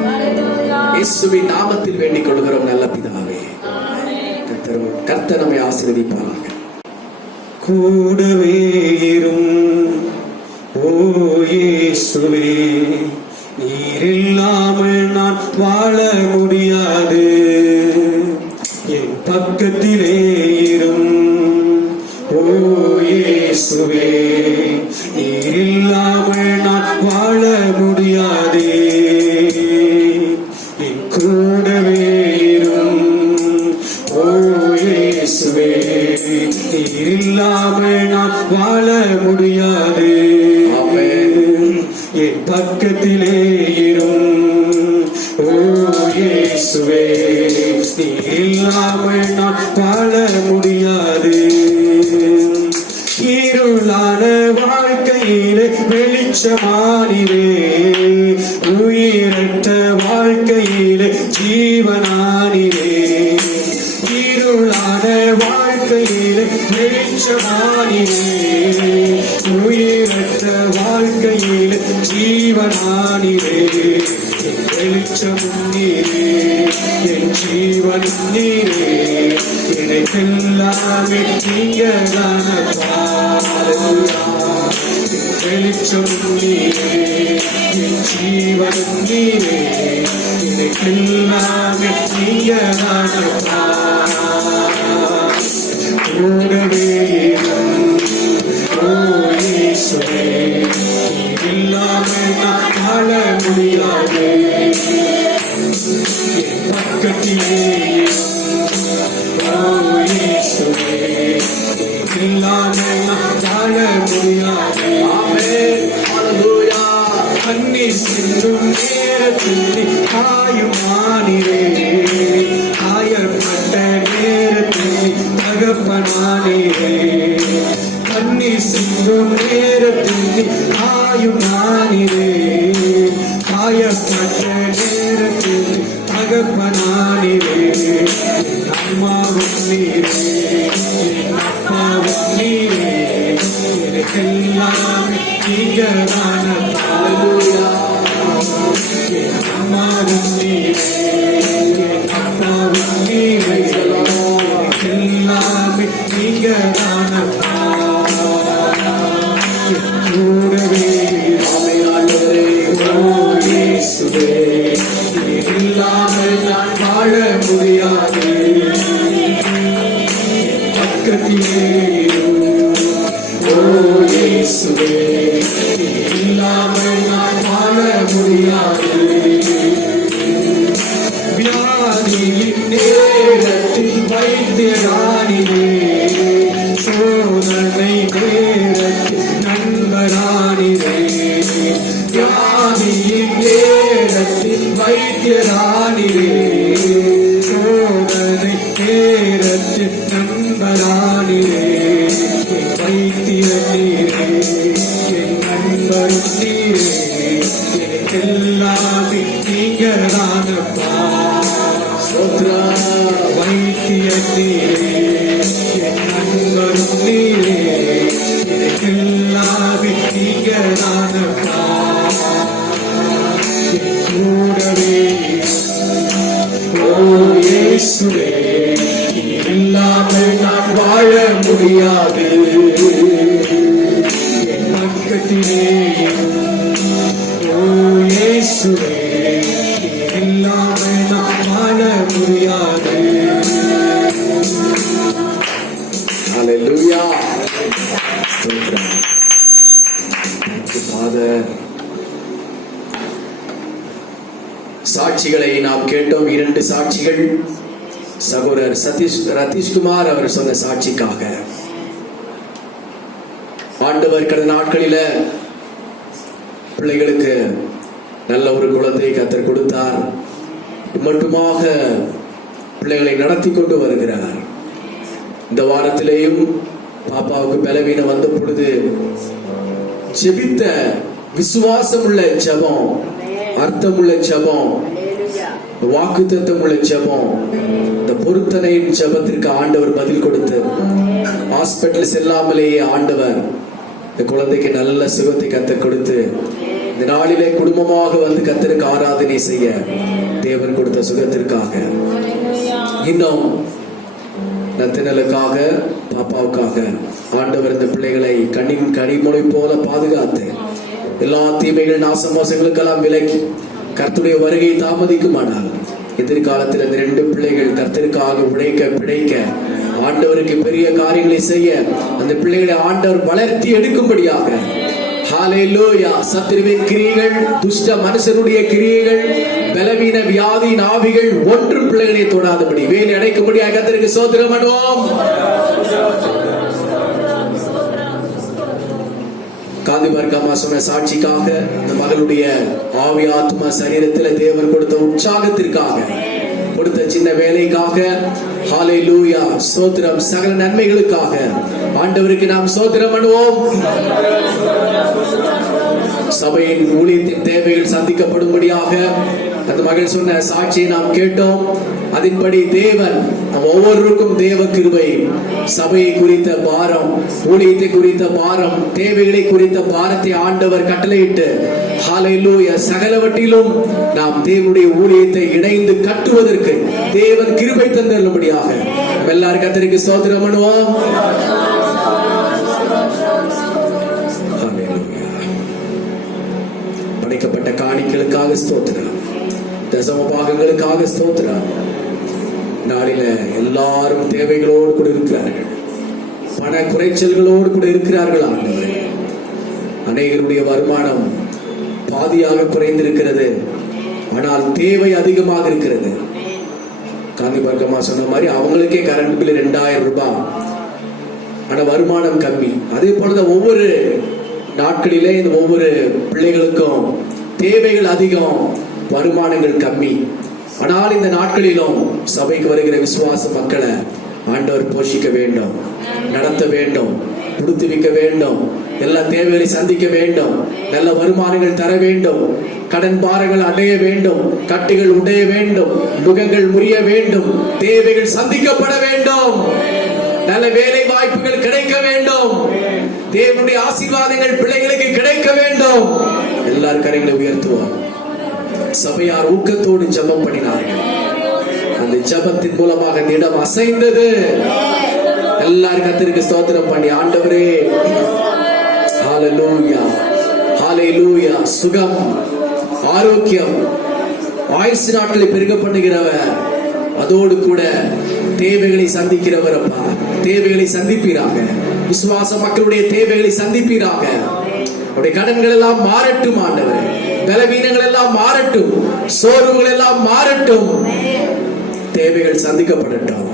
இயேசுவின் நாமத்தில் வேண்டிக் கொள்கிறோம் நல்ல பிதாவே. கர்த்தர் நம்மை ஆசீர்வதிப்பாராக. கூடவே இரும் ஓ இயேசுவே, நீர் இல்லாமல் நான் வாழ முடியாது. என் பக்கத்திலே இரும் ஓ இயேசுவே, நீர் இல்லாமல் நான் வாழ முடியாதே. என் கூடவே இரும் ஓ இயேசுவே, நீர் இல்லாமல் நான் வாழ முடியாது. என் பக்கத்திலே இரும் ஓ இயேசுவே, நீர் இல்லாமல் நான் வாழ முடியாது. இருளான வாழ்க்கையிலே வெளிச்சமானிலே, உயிரற்ற வாழ்க்கையிலே ஜீவனானிலே. இருளான வாழ்க்கையிலே வெளிச்சமானிலே, உயிரற்ற வாழ்க்கையிலே ஜீவனானிலே. வெளிச்சம் நீரே, என் ஜீவன் நீரே, எனக்கெல்லாமே நீங்க தானப்பா. வெளிச்சம் நீரே, என் ஜீவனும் நீரே, எனக்கெல்லாமே நீங்கதானப்பா. கூடவே ஓ இயேசுவே, நீர் இல்லாமல் நான் வாழ முடியாது. என் பக்கத்திலே ஓ இயேசுவே, நீர் இல்லாமல் நான் வாழ முடியாது. ஆமென். ஹalleluya. கண்ணீர் சிந்தும் நேரத்தில் காயுமானிரே, காயப்பட்ட நேரத்தில் தகப்பனானே. கண்ணீர் சிந்தும் நேரத்தில் காயுமானிரே, காயப்பட்ட நேரத்தில் தகப்பனானே. அம்மாவும் நீரே, என் அப்பாவும் நீரே, எனக்கெல்லாம் நீங்கதானப்பா. ஹalleluya. என் அம்மாவும் நீரே, என் அப்பாவும் நீரே, எல்லாமே நீங்கதானப்பா. என் கூடவே ஆமென் ஆண்டவரே. ஓ இயேசுவே, நீர் இல்லாமல் நான் வாழ முடியாது. என் பக்கத்திலே ஓ இயேசுவே, நீர் இல்லாமல் நான் வாழ முடியாது. வியாதியின் நேரத்தில் வைத்தியரானிலே, சோதனை நேரத்தில் நண்பரானிலே. வியாதியின் நேரத்தில் வைத்தியரானிலே, சோதனை நேரத்தில் நண்பரானிலே. என் வைத்திய நீரே, என் நண்பரும் நீரே, எனக்கெல்லாமே நீங்கதானப்பா. ஸ்தோத்திரம். வைத்திய நீரே, என் நண்பரும் நீரே, எனக்கெல்லாமே நீங்கதானப்பா. என் கூடவே ஓ இயேசுவே, நீர் இல்லாமல் நான் வாழ முடியாது. என் பக்கத்திலே ஓ இயேசுவே, நீர் இல்லாமல் நான் வாழ முடியாது. ஹalleluya. ஸ்தோத்திரம். Thank you, Father. சாட்சிகளை நாம் கேட்டோம். 2 சாட்சிகள். சகோதரர் ரதீஷ்குமார் அவர் சொன்ன சாட்சிக்காக ஆண்டவர் கடந்த நாட்களில பிள்ளைகளுக்கு நல்ல ஒரு குழந்தை கர்த்தர் கொடுத்தார். மட்டுமாக பிள்ளைகளை நடத்தி கொண்டு வருகிறார். இந்த வாரத்திலேயும் பாப்பாவுக்கு பலவீனம் வந்த பொழுது ஜெபித்த விசுவாசமுள்ள ஜெபம், அர்த்தமுள்ள ஜெபம், வாக்குத்தத்தமுள்ள ஜெபம், இந்த பொருத்தனையின் ஜெபத்திற்கு ஆண்டவர் பதில் கொடுத்து ஹாஸ்பிட்டல் செல்லாமலேயே ஆண்டவர் இந்த குழந்தைக்கு நல்ல சுகத்தை கர்த்தர் கொடுத்து இந்த நாளிலே குடும்பமாக வந்து கர்த்தருக்கு ஆராதனை செய்ய தேவன் கொடுத்த சுகத்திற்காக இன்னும் நத்தினலுக்காக பாப்பாவுக்காக ஆண்டவர் இந்த பிள்ளைகளை கனிமொழி போல பாதுகாத்து எல்லா தீமைகள் நாசமோசங்களுக்கெல்லாம் விலக்கி கர்த்தருடைய வருகை தாமதிக்குமானால் எதிர்காலத்தில் இந்த 2 பிள்ளைகள் கர்த்தருக்காக பிழைக்க ஆண்டவருக்கு பெரிய காரியங்களை செய்ய அந்த பிள்ளைகளை ஆண்டவர் வளர்த்தி எடுக்கும்படியாக ஹalleluya. சத்துருவின் கிரியைகள், துஷ்ட மனுஷனுடைய கிரியைகள், பலவீன வியாதி நாவிகள் ஒன்றும் பிள்ளைகளை தொடாதபடி வேலி அடைக்கும்படியாக கர்த்தருக்கு ஸ்தோத்திரம் பண்ணுவோம். காந்திமார்க்கம்மா சொன்ன சாட்சிக்காக அந்த மகளுடைய ஆவி ஆத்மா சரீரத்தில் தேவன் கொடுத்த உற்சாகத்திற்காக கொடுத்த சின்ன வேலைக்காக ஹalleluya ஸ்தோத்திரம். சகல நன்மைகளுக்காக ஆண்டவருக்கு நாம் ஸ்தோத்திரம் பண்ணுவோம். சபையின் ஊழியத்தின் தேவைகள் சந்திக்கப்படும்படியாக அந்த மகள் சொன்ன சாட்சியை நாம் கேட்டோம். அதன்படி தேவன் ஒவ்வொருவருக்கும் தேவ கிருபை, சபையை குறித்த பாரம், ஊழியத்தை குறித்த பாரம், தேவைகளை குறித்த பாரத்தை ஆண்டவர் கட்டளையிட்டு ஹalleluya சகலவற்றிலும் நாம் தேவனுடைய ஊழியத்தை இணைந்து கட்டுவதற்கு தேவன் கிருபை தந்தருளும்படியாக நம்ம எல்லாரும் கர்த்தருக்கு ஸ்தோத்திரம் பண்ணுவோம். ஹalleluya. கிருபைக்காக ஸ்தோத்திரம். தசம பாகங்களுக்காக ஸ்தோத்திரம். நாளில எல்லாரும் தேவைகளோடு கூட இருக்கிறார்கள், பண குறைச்சல்களோடு கூட இருக்கிறார்கள். ஆண்டவரே, அநேகருடைய வருமானம் பாதியாக குறைந்திருக்கிறது, ஆனால் தேவை அதிகமாக இருக்கிறது. காந்தி பர்கமா சொன்ன மாதிரி அவங்களுக்கே கரண்ட் பில் 2000 ரூபாய், ஆனா வருமானம் கம்மி. அதே போலதான் ஒவ்வொரு நாட்களிலே இந்த ஒவ்வொரு பிள்ளைகளுக்கும் தேவைகள் அதிகம், வருமானங்கள் கம்மி. ஆனால் இந்த நாட்களிலும் சபைக்கு வருகிற விசுவாச மக்களை ஆண்டவர் போஷிக்க வேண்டும், நடத்த வேண்டும், கொடுத்துவிக்க வேண்டும், எல்லா தேவைகளை சந்திக்க வேண்டும், நல்ல வருமானங்கள் தர வேண்டும், கடன் பாரங்கள் அடைய வேண்டும், கட்டுகள் உடைய வேண்டும், முகங்கள் முறிய வேண்டும், தேவைகள் சந்திக்கப்பட வேண்டும், நல்ல வேலை வாய்ப்புகள் கிடைக்க வேண்டும், தேவனுடைய ஆசீர்வாதங்கள் பிள்ளைகளுக்கு கிடைக்க வேண்டும். எல்லாரும் கரைகளை உயர்த்துவார். சபையார் ஊக்கத்தோடு ஜெபம் பண்ணினார்கள். அந்த ஜெபத்தின் மூலமாக இந்த இடம் அசைந்தது. எல்லாரும் கர்த்தருக்கு ஸ்தோத்திரம் பண்ணி, ஆண்டவரே ஹalleluya ஹalleluya, சுகம், ஆரோக்கியம், ஆயுசு நாட்களை பெருக பண்ணுகிறவர், அதோடு கூட தேவைகளை சந்திக்கிறவர். அப்பா, தேவைகளை சந்திப்பீராக. விசுவாச மக்களுடைய தேவைகளை சந்திப்பீராக. அவருடைய கடன்கள் எல்லாம் மாறட்டும் ஆண்டவரே, பலவீனங்கள் எல்லாம் மாறட்டும், சோர்வுகள் எல்லாம் மாறட்டும், தேவைகள் சந்திக்கப்படட்டும்.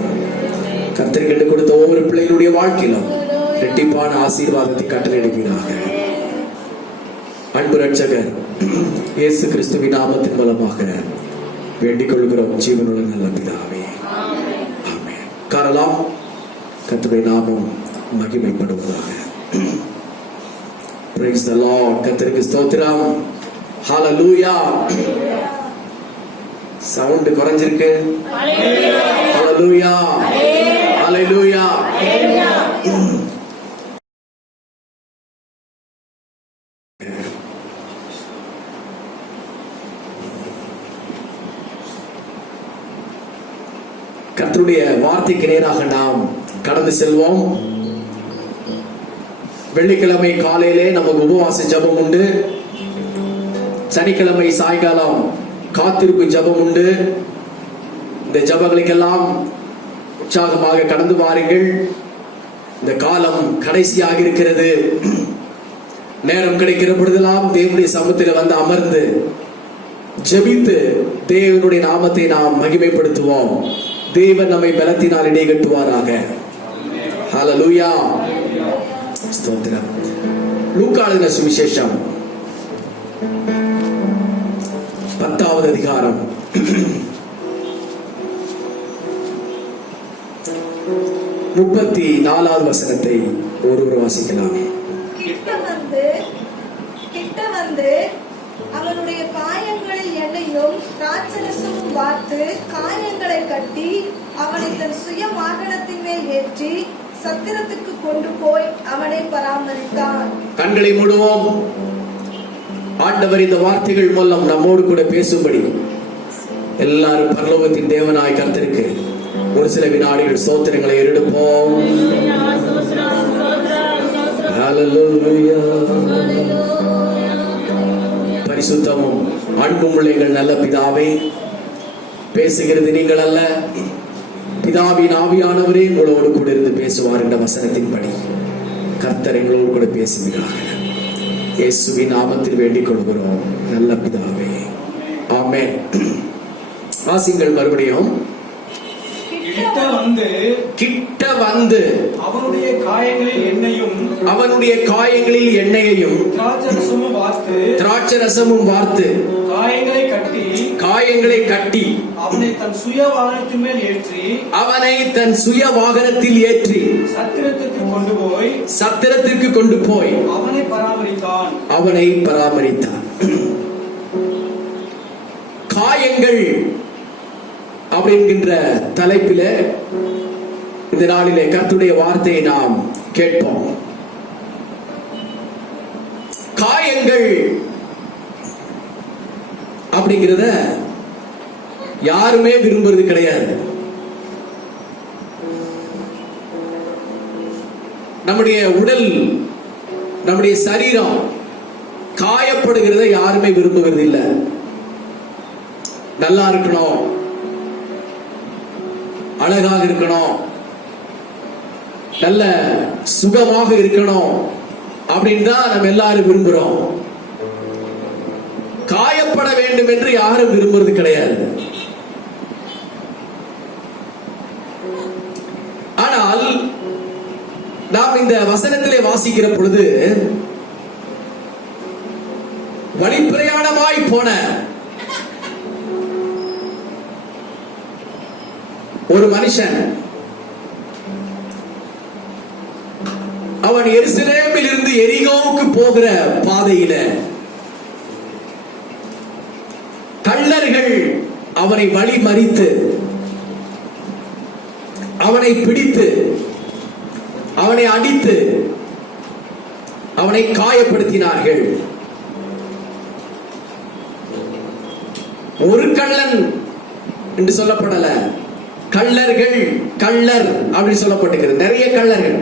கர்த்தர் கேட்டு கொடுத்த ஒவ்வொரு பிள்ளைகளுடைய வாழ்க்கையிலும் இரட்டிப்பான ஆசீர்வாதத்தை கட்டளையிடுவீராக. அன்பு ரட்சகர் இயேசு கிறிஸ்துவின் நாமத்தின் மூலமாக வேண்டிக் கொள்கிறோம் ஜீவனுள்ள நல்ல பிதாவே, ஆமென். காரணம் கர்த்தருடைய நாமம் மகிமைப்படுவதாக. Praise the Lord. கர்த்தருக்கு ஸ்தோத்திரம். ஹalleluya. சவுண்ட் குறைஞ்சிருக்கு. ஹalleluya ஹalleluya. கர்த்தருடைய வார்த்தைக்கு நேராக நாம் கடந்து செல்வோம். வெள்ளிக்கிழமை காலையிலே நமக்கு உபவாச ஜெபம் உண்டு. சனிக்கிழமை சாயங்காலம் காத்திருப்பு ஜெபம் உண்டு. இந்த ஜெபங்களுக்கெல்லாம் உற்சாகமாக கடந்து வாருங்கள். இந்த காலம் கடைசியாக இருக்கிறது. நேரம் கிடைக்கிற பொழுதெல்லாம் தேவனுடைய சமூகத்தில் வந்து அமர்ந்து ஜெபித்து தேவனுடைய நாமத்தை நாம் மகிமைப்படுத்துவோம். தேவன் நம்மை பலத்தினால் இடை கட்டுவாராக. ஹalleluya. ஸ்தோத்திரம். லூக்கா எழுதின சுவிசேஷம் 10வது அதிகாரம் 34வது வசனத்தை ஒருவர் வாசிக்கலாம். கிட்ட வந்து அவனுடைய காயங்களில் எண்ணெயும் திராட்சரசமும் வார்த்து காயங்களை கட்டி அவனை தன் சுய வாகனத்தின் மேல் ஏற்றி சத்திரத்துக்கு கொண்டு போய் அவனை பராமரித்தான். கண்களை மூடுவோம். ஆண்டவர் இந்த வார்த்தைகள் மூலம் நம்மோடு கூட பேசும்படி எல்லாரும் பரலோகத்தின் தேவனாய் கர்த்தருக்கு ஒரு சில வினாடிகள் ஸ்தோத்திரங்களை எடுப்போம். ஹalleluya. பரிசுத்தமும் அன்பும் உள்ள எங்கள் நல்ல பிதாவே, பேசுகிறது நீங்கள் அல்ல, பிதாவின் ஆவியானவரே உங்களோடு கூட இருந்து பேசுவார் என்ற வசனத்தின்படி கர்த்தர் எங்களோடு கூட பேசுகிறார். இயேசுவின் நாமத்தில் வேண்டிக் கொள்கிறோம் நல்ல பிதாவே, ஆமென். வாசிங்கள் மறுபடியும். கிட்ட வந்து அவனுடைய காயங்களில் எண்ணெயையும் திராட்சரசமும் வார்த்து காயங்களை கட்டி அவனை தன் சுய வாகனத்தில் ஏற்றி சத்திரத்திற்கு கொண்டு போய் அவனை பராமரித்தான். காயங்கள் அப்படிங்கிற தலைப்பில இந்த நாளிலே கர்த்தருடைய வார்த்தையை நாம் கேட்போம். காயங்கள் அப்படிங்கிறத யாருமே விரும்புறது கிடையாது. நம்முடைய உடல், நம்முடைய சரீரம் காயப்படுகிறத யாருமே விரும்புகிறது இல்லை. நல்லா இருக்கணும், அழகாக இருக்கணும், நல்ல சுகமாக இருக்கணும் அப்படின்னு தான் நம்ம எல்லாரும் விரும்புறோம். காயப்பட வேண்டும் என்று யாரும் விரும்புறது கிடையாது. ஆனால் நாம் இந்த வசனத்திலே வாசிக்கிற பொழுது வழிப்பிரயாணமாய் போன ஒரு மனுஷன், அவன் எருசலேமில் இருந்து எரிகோவுக்கு போகிற பாதையில கள்ளர்கள் அவனை வழி மறித்து அவனை பிடித்து அவனை அடித்து அவனை காயப்படுத்தினார்கள். ஒரு கள்ளன் என்று சொல்லப்படல, கள்ளர்கள், கள்ளர் அப்படின்னு சொல்லப்பட்டிருக்கிறது. நிறைய கள்ளர்கள்,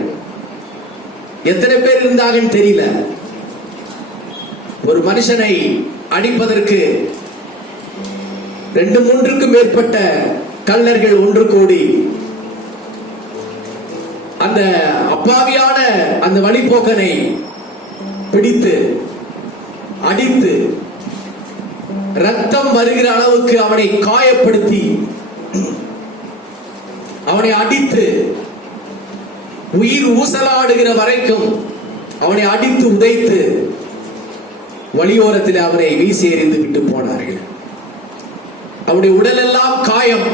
எத்தனை பேர் இருந்தாங்கன்னு தெரியல. ஒரு மனுஷனை அடிப்பதற்கு 2-3க்கும் மேற்பட்ட கள்ளர்கள் ஒன்று கூடி அந்த அப்பாவியான அந்த வழிபோக்கனை பிடித்து அடித்து ரத்தம் வருகிற அளவுக்கு அவனை காயப்படுத்தி அவனை அடித்து உயிர் ஊசலாடுகிற வரைக்கும் அவனை அடித்து உதைத்து வழியோரத்தில் அவனை வீசி எறிந்து விட்டு போனார்கள். அவனுடைய உடல் எல்லாம் காயம்,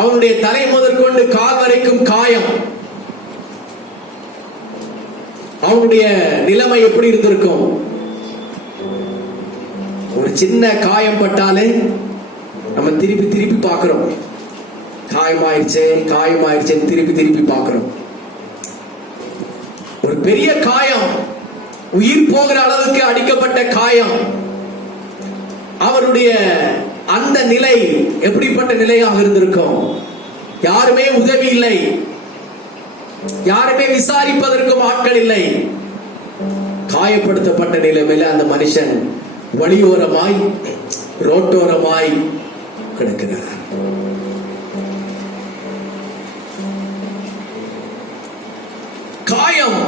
அவனுடைய தலை முதற்கொண்டு கால் வரைக்கும் காயம். அவனுடைய நிலைமை எப்படி இருந்திருக்கும்? ஒரு சின்ன காயம் பட்டாலே நம்ம திருப்பி திருப்பி பார்க்கிறோம், காயமாயிருச்சே திருப்பி திருப்பி பார்க்கிறோம். ஒரு பெரிய காயம், உயிர் போகிற அளவுக்கு அடிக்கப்பட்ட காயம். அவருடைய அந்த நிலை எப்படிப்பட்ட நிலையாக இருந்திருக்கும்? யாருமே உதவி இல்லை, யாருமே விசாரிப்பதற்கும் ஆட்கள் இல்லை. காயப்படுத்தப்பட்ட நிலைமையில அந்த மனுஷன் வழியோரமாய் ரோட்டோரமாய் கிடக்கிறார். காயம்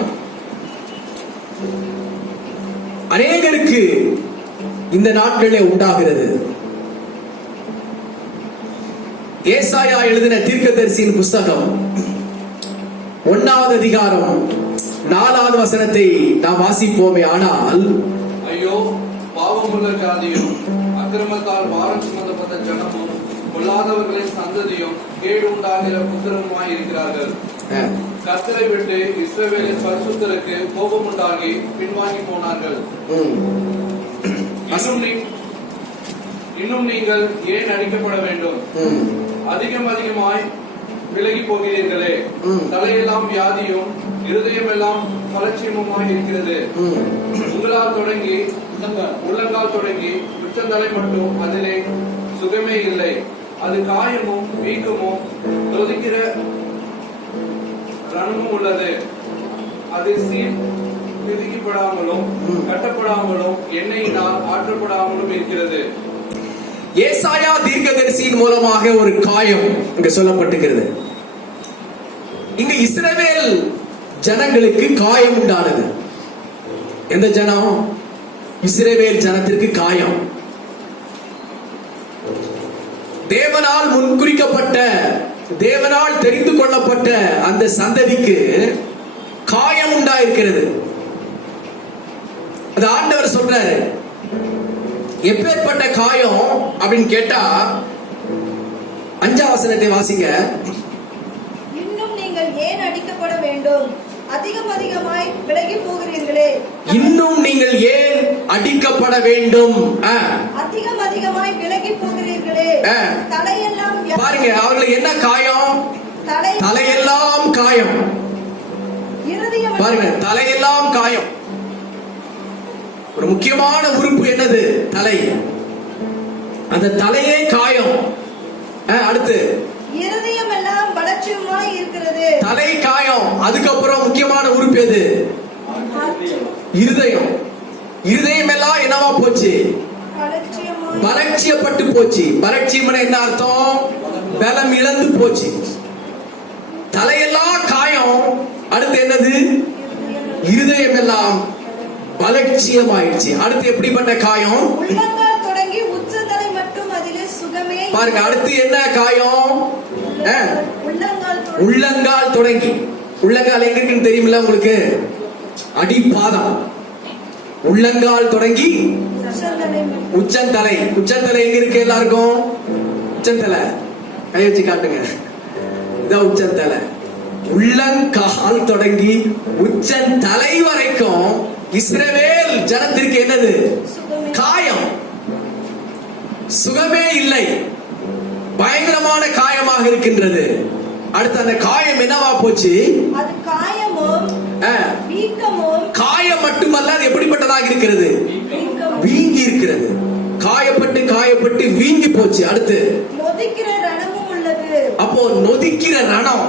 அநேகருக்கு இந்த நாட்களிலே உண்டாகிறது. ஏசாயா எழுதின தீர்க்கதரிசியின் புஸ்தகம் 1வது அதிகாரம் 4வது வசனத்தை நாம் வாசிப்போமே. ஆனால் ஐயோ, பாவமுள்ள ஜாதியும் அக்கிரமத்தால் பாரம் சுமந்தப்பட்ட ஜனமும் கொள்ளாதவர்களின் சந்ததியும் கேடு உண்டாகிற புத்திரமுமாய் இருக்கிறார்கள். கர்த்தரை விட்டு இஸ்ரவேலின் பரிசுத்தருக்கு கோபம் உண்டாகி பின்வாங்கி போனார்கள். இன்னும் நீங்கள் ஏன் அடிக்கப்பட வேண்டும்? அதிகமாய் விலகி போகிறீர்களே. தலையெல்லாம் வியாதியும் இருதயம் எல்லாம் பலட்சியமுமாய் இருக்கிறது. உங்களால் தொடங்கி உள்ளங்கால் தொடங்கி உச்சந்தலை மட்டும் அதிலே சுகமே இல்லை. அது காயமும் வீக்கமும் தொதிக்கிற ரணமும் உள்ளது. அது பிதிக்கப்படாமலும் கட்டப்படாமலும் எண்ணெயினால் ஆற்றப்படாமலும் இருக்கிறது. ஏசாயா தீர்க்கதரிசியின் மூலமாக ஒரு காயம் இங்க சொல்லப்பட்டிருக்கிறது. இங்க இஸ்ரவேல் ஜனங்களுக்கு காயம் உண்டானது. எந்த ஜனம்? இஸ்ரவேல் ஜனத்திற்கு காயம். தேவனால் முன்குறிக்கப்பட்ட, தேவனால் தெரிந்து கொள்ளப்பட்ட அந்த சந்ததிக்கு காயம் உண்டாயிருக்கிறது. அது ஆண்டவர் சொல்றாரு. எப்பேற்பட்ட காயம் அப்படின்னு கேட்டா 5வது வசனத்தை வாசிங்க. இன்னும் நீங்கள் ஏன் அடிக்கப்பட வேண்டும்? அதிகமாய் விலகி போகிறீர்களே. இன்னும் நீங்கள் ஏன் அடிக்கப்பட வேண்டும்? அதிகமாய் விலகி போகிறீர்களே. தலையெல்லாம் பாருங்க, அவர்களுக்கு என்ன காயம்? தலையெல்லாம் காயம். பாருங்க, தலையெல்லாம் காயம். ஒரு முக்கியமான உறுப்பு என்னது? தலை. அந்த தலையே காயம். அடுத்து இருதயம் எல்லாம் பலட்சியமாய் இருக்கிறது. தலை காயம். அதுக்கப்புறம் முக்கியமான உறுப்பு எது? இருதயம். இருதயம் எல்லாம் என்னவா போச்சு? அலட்சியமாய் பலட்சியப்பட்டு போச்சு. பலட்சியம் என்ன அர்த்தம்? பலம் இழந்து போச்சு. தலையெல்லாம் காயம். அடுத்து என்னது? இருதயம் எல்லாம் பலட்சியம் ஆயிடுச்சு. அடுத்து எப்படிப்பட்ட காயம்? உள்ளங்கால் தொடங்கி உச்சந்தலை மட்டும் அதிலே சுகமே. பாருங்க, அடுத்து என்ன காயம்? உள்ளங்கால் உள்ளங்கால் தொடங்கி. உள்ளங்கால் எங்க இருக்குன்னு தெரியுமில்ல உங்களுக்கு? அடிப்பாதம். உள்ளங்கால் தொடங்கி உச்சந்தலை உச்சந்தலை. உச்சந்தலை எங்க இருக்கு எல்லாருக்கும்? உச்சந்தலை கை வச்சு காட்டுங்க. இதான் உச்சந்தலை. உள்ளங்கால் தொடங்கி உச்சந்தலை வரைக்கும் இஸ்ரவேல் ஜனத்திற்கு என்னது? காயம். சுகமே இல்லை. பயங்கரமான காயமாக இருக்கின்றது. அடுத்து அந்த காயம் என்னவா போச்சு? அது காயமும் வீக்கமும். காயம் மட்டுமல்ல, அது எப்படிப்பட்டதாக இருக்கிறது? வீக்கமும். வீங்கி இருக்கிறது. காயப்பட்டு காயப்பட்டு வீங்கி போச்சு. அடுத்து நொதிக்கிற ரணமும் உள்ளது. அப்போ நொதிக்கிற ரணம்.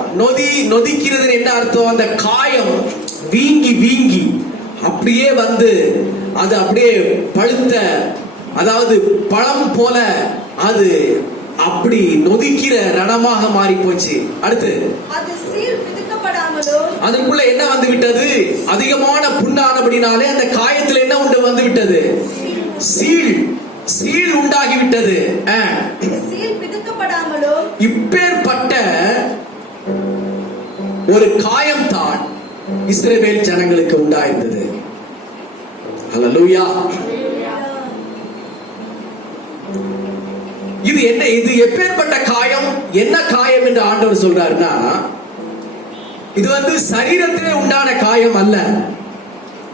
நொதிக்கிறது என்ன அர்த்தம்? அந்த காயம் வீங்கி வீங்கி அப்படியே வந்து அது அப்படியே பழுத்த, அதாவது பழம் போல அது அப்படி நொதிக்கிற ரணமாக மாறி போச்சு. அடுத்து அது சீல் பிதுக்கப்படாமலும். அதுக்குள்ள என்ன வந்து விட்டது? அதிகமான புண்ணானபடினாலே அந்த காயத்தில் என்ன உண்டு வந்து விட்டது? சீல் உண்டாகி விட்டது. சீல் பிதுக்கப்படாமலும். இப்பேற்பட்ட ஒரு காயம் தான் இஸ்ரவேல் ஜனங்களுக்கு உண்டாயிருந்தது. ஹல்லேலூயா. இது என்ன? இது எப்பேற்பட்ட காயம்? என்ன காயம் என்று ஆண்டவர் சொல்றாருன்னா, இது வந்து சரீரத்திலே உண்டான காயம் அல்ல,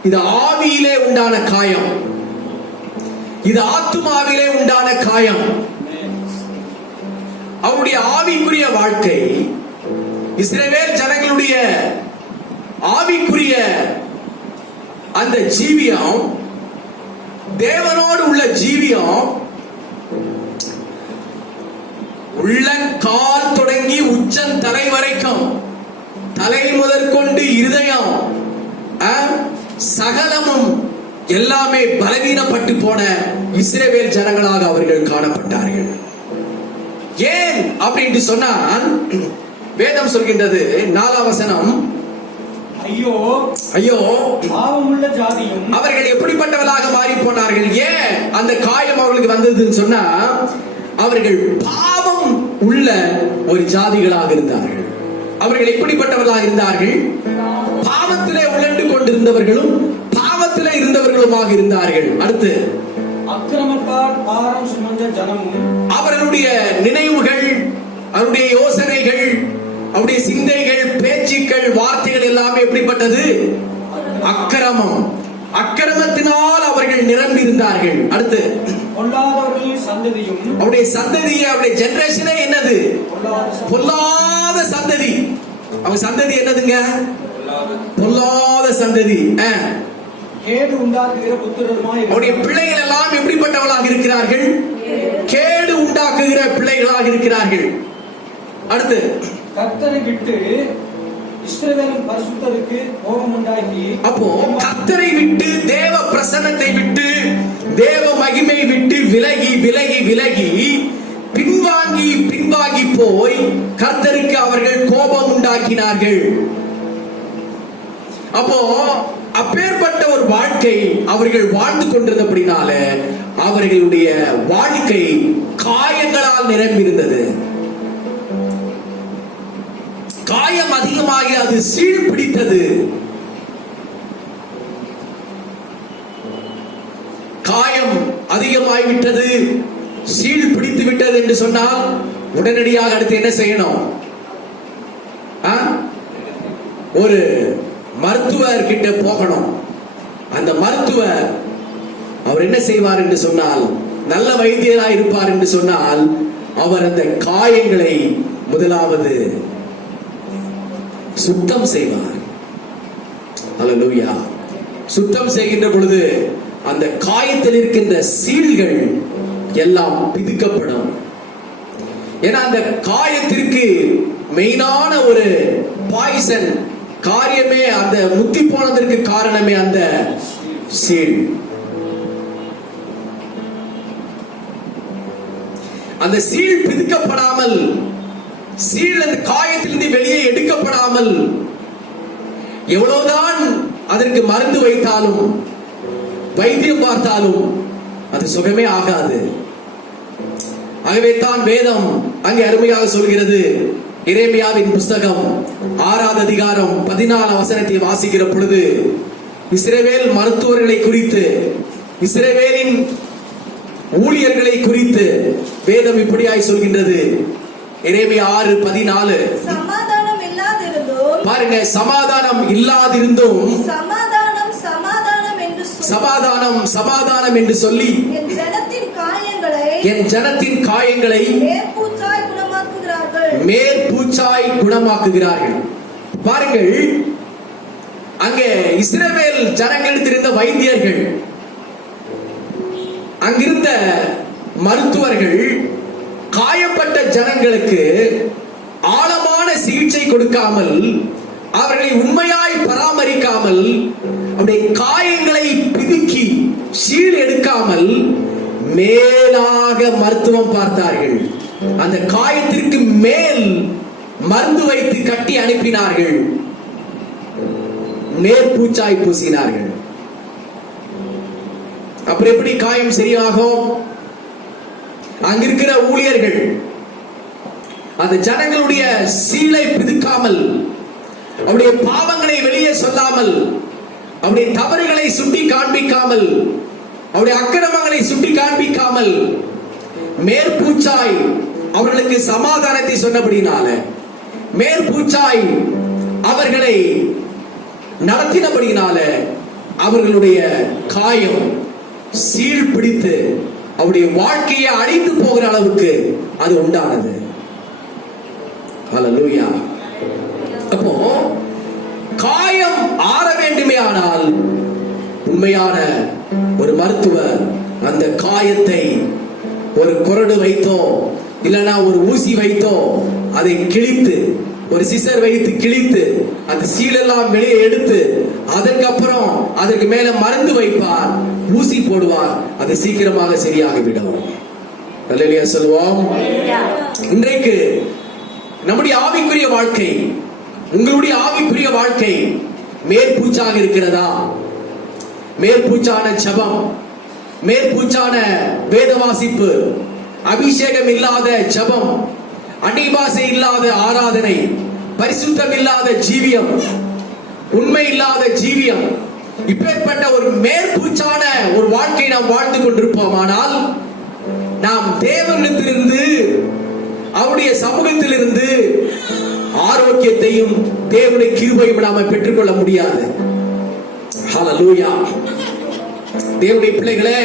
இது ஆவியிலே உண்டான காயம், இது ஆத்துமாவிலே உண்டான காயம். அவருடைய ஆவிக்குரிய வாழ்க்கை, இஸ்ரவேல் ஜனங்களுடைய ஆவிக்குரிய அந்த ஜீவியம், தேவனோடு உள்ள ஜீவியம், உள்ளங்கால் தொடங்கி உச்சந்தலை வரைக்கும், தலை முதற்கொண்டு இருதயம் சகலமும் எல்லாமே பலவீனப்பட்டு போன இஸ்ரவேல் ஜனங்களாக அவர்கள் காணப்பட்டார்கள். ஏன் அப்படின்னு சொன்னால், வேதம் சொல்கின்றது 4ஆம் வசனம், ஐயோ ஐயோ பாவமுள்ள ஜாதியும். அவர்கள் எப்படிப்பட்டவர்களாக மாறி போனார்கள்? ஏன் அந்த காயம் அவர்களுக்கு வந்ததுன்னு சொன்னா, அவர்கள் பாவம் உள்ள ஒரு ஜாதிகளாக இருந்தார்கள். அவர்கள் எப்படிப்பட்டவர்களாக இருந்தார்கள்? பாவத்திலே உழண்டு கொண்டிருந்தவர்களும் பாவத்திலே இருந்தவர்களுமாக இருந்தார்கள். அடுத்து அக்கிரமத்தால் பாரம் சுமந்த ஜனமும். அவர்களுடைய நினைவுகள், அவருடைய யோசனைகள், அவருடைய சிந்தைகள், பேச்சுக்கள், வார்த்தைகள் எல்லாமே எப்படிப்பட்டது? அக்கிரமம். அக்கிரமத்தினால் அவர்கள் நிரம்பி இருந்தார்கள். அடுத்து பொல்லாதவர்களின் சந்ததியும். அவருடைய சந்ததியை, அவருடைய ஜெனரேஷனே என்னது? பொல்லாத சந்ததி. அவங்க சந்ததி என்னதுங்க? பொல்லாத சந்ததி. கேடு உண்டாக்குகிற புத்திரருமாய். அவருடைய பிள்ளைகள் எல்லாம் எப்படிப்பட்டவர்களாக இருக்கிறார்கள்? கேடு உண்டாக்குகிற பிள்ளைகளாக இருக்கிறார்கள். அடுத்து கர்த்தரை விட்டு இஸ்ரவேலின் பரிசுத்தருக்கு கோபம் உண்டாக்கி. அப்போ கர்த்தரை விட்டு, தேவ பிரசன்னத்தை விட்டு, தேவ மகிமை விட்டு விலகி விலகி விலகி பின்வாங்கி பின்வாங்கி போய் கர்த்தருக்கு அவர்கள் கோபம் உண்டாக்கினார்கள். அப்போ அப்பேற்பட்ட ஒரு வாழ்க்கை அவர்கள் வாழ்ந்து கொண்டிருந்தபடினால அவர்களுடைய வாழ்க்கை காயங்களால் நிரம்பியிருந்தது. காயம் அதிகமாகி அது சீழ் பிடித்தது. காயம் அதிகமாகிவிட்டது, சீழ் பிடித்து விட்டது என்று சொன்னால் உடனடியாக அடுத்து என்ன செய்யணும்? ஒரு மருத்துவர் கிட்ட போகணும். அந்த மருத்துவர் அவர் என்ன செய்வார் என்று சொன்னால், நல்ல வைத்தியராக இருப்பார் என்று சொன்னால், அவர் அந்த காயங்களை முதலாவது சுத்தம் செய்வார். அல்லேலூயா. சுத்தம் செய்கின்ற பொழுது அந்த காயத்தில் இருக்கின்ற சீல்கள் எல்லாம் பிதுக்கப்படும். ஏன்னா அந்த காயத்திற்கு மெயினான ஒரு பாய்சன் காரியமே, அந்த முத்தி போனதற்கு காரணமே அந்த சீல். அந்த சீல் பிதுக்கப்படாமல், சீல் அந்த காயத்திலிருந்து வெளியே எடுக்கப்படாமல், எவ்வளவுதான் அதற்கு மருந்து வைத்தாலும் வைத்தியம் பார்த்தாலும் அது சுகமே ஆகாது. ஆகவே தான் வேதம் அங்கே அருமையாக சொல்கிறது. எரேமியாவின் புஸ்தகம் 6வது அதிகாரம் 14 வசனத்தை வாசிக்கிற பொழுது இஸ்ரவேல் மருத்துவர்களை குறித்து, இஸ்ரவேலின் ஊழியர்களை குறித்து வேதம் இப்படியாய் சொல்கின்றது. எரேமியா 6:14. சமாதானம் இல்லாதிருந்தும், பாருங்க, சமாதானம் இல்லாதிருந்தும் சமாதானம் சமாதானம் என்று சொல்லி, சமாதானம் சமாதானம் என்று சொல்லி என் ஜனத்தின் காயங்களை என் ஜனத்தின் காயங்களை மேற்பூச்சாய் குணமாக்குகிறார்கள். மேற்பூச்சாய் குணமாக்குகிறார்கள். பாருங்கள், அங்கே இஸ்ரவேல் ஜனங்களிடத்திருந்த வைத்தியர்கள், அங்கிருந்த மருத்துவர்கள் காயப்பட்ட ஜனங்களுக்கு ஆழமான சிகிச்சை கொடுக்காமல், அவர்களை உண்மையாய் பராமரிக்காமல், அவருடைய காயங்களை பிதுக்கி சீல் எடுக்காமல் மேலாக மருத்துவம் பார்த்தார்கள். அந்த காயத்திற்கு மேல் மருந்து வைத்து கட்டி அனுப்பினார்கள். மேற்பூச்சாய் பூசினார்கள். அப்புறம் எப்படி காயம் சரியாகும்? அங்கிருக்கிற ஊழியர்கள் அந்த ஜனங்களுடைய சீலை பிதுக்காமல், அவருடைய பாவங்களை வெளியே சொல்லாமல், அவருடைய தவறுகளை சுட்டி காண்பிக்காமல், அவருடைய அக்கிரமங்களை சுட்டி காண்பிக்காமல், மேற்பூச்சாய் அவர்களுக்கு சமாதானத்தை சொன்னபடினால, மேற்பூச்சாய் அவர்களை நடத்தினபடினால அவர்களுடைய காயம் சீல் பிடித்து அவருடைய வாழ்க்கையை அழித்து போகிற அளவுக்கு அது உண்டானது. ஹல்லேலூயா. அப்போ காயம் ஆற வேண்டுமே ஆனால் உண்மையான ஒரு மருத்துவர் அந்த காயத்தை ஒரு குறடு வைத்தோ இல்லனா ஒரு ஊசி வைத்தோ அதை கிழித்து, ஒரு சிசர் வைத்து கிழித்து அந்த சீலெல்லாம் வெளியே எடுத்து அதற்கப்புறம் அதற்கு மேல மருந்து வைப்பார், ஊசி போடுவார், அது சீக்கிரமாக சரியாகிவிடும். அல்லேலூயா சொல்லுவோம். இன்றைக்கு நம்முடைய ஆவிக்குரிய வாழ்க்கை, உங்களுடைய ஆவிக்குரிய வாழ்க்கை மேற்பூச்சாக இருக்கிறதா? மேற்பூச்சான ஜெபம், மேற்பூச்சான வேத வாசிப்பு, அபிஷேகம் இல்லாத ஜெபம், அந்நிய பாஷை இல்லாத ஆராதனை, பரிசுத்தம் இல்லாத ஜீவியம், உண்மை இல்லாத ஜீவியம், இப்பேற்பட்ட ஒரு மேற்பூச்சான ஒரு வாழ்க்கை நாம் வாழ்ந்து கொண்டிருப்போமானால் நாம் தேவனிடத்திலிருந்து, அவருடைய சமூகத்திலிருந்து ஆரோக்கியத்தையும் தேவனுடைய கிருபையும் நாம் பெற்றுக்கொள்ள முடியாது. ஹல்லேலூயா. தேவனுடைய பிள்ளைகளே,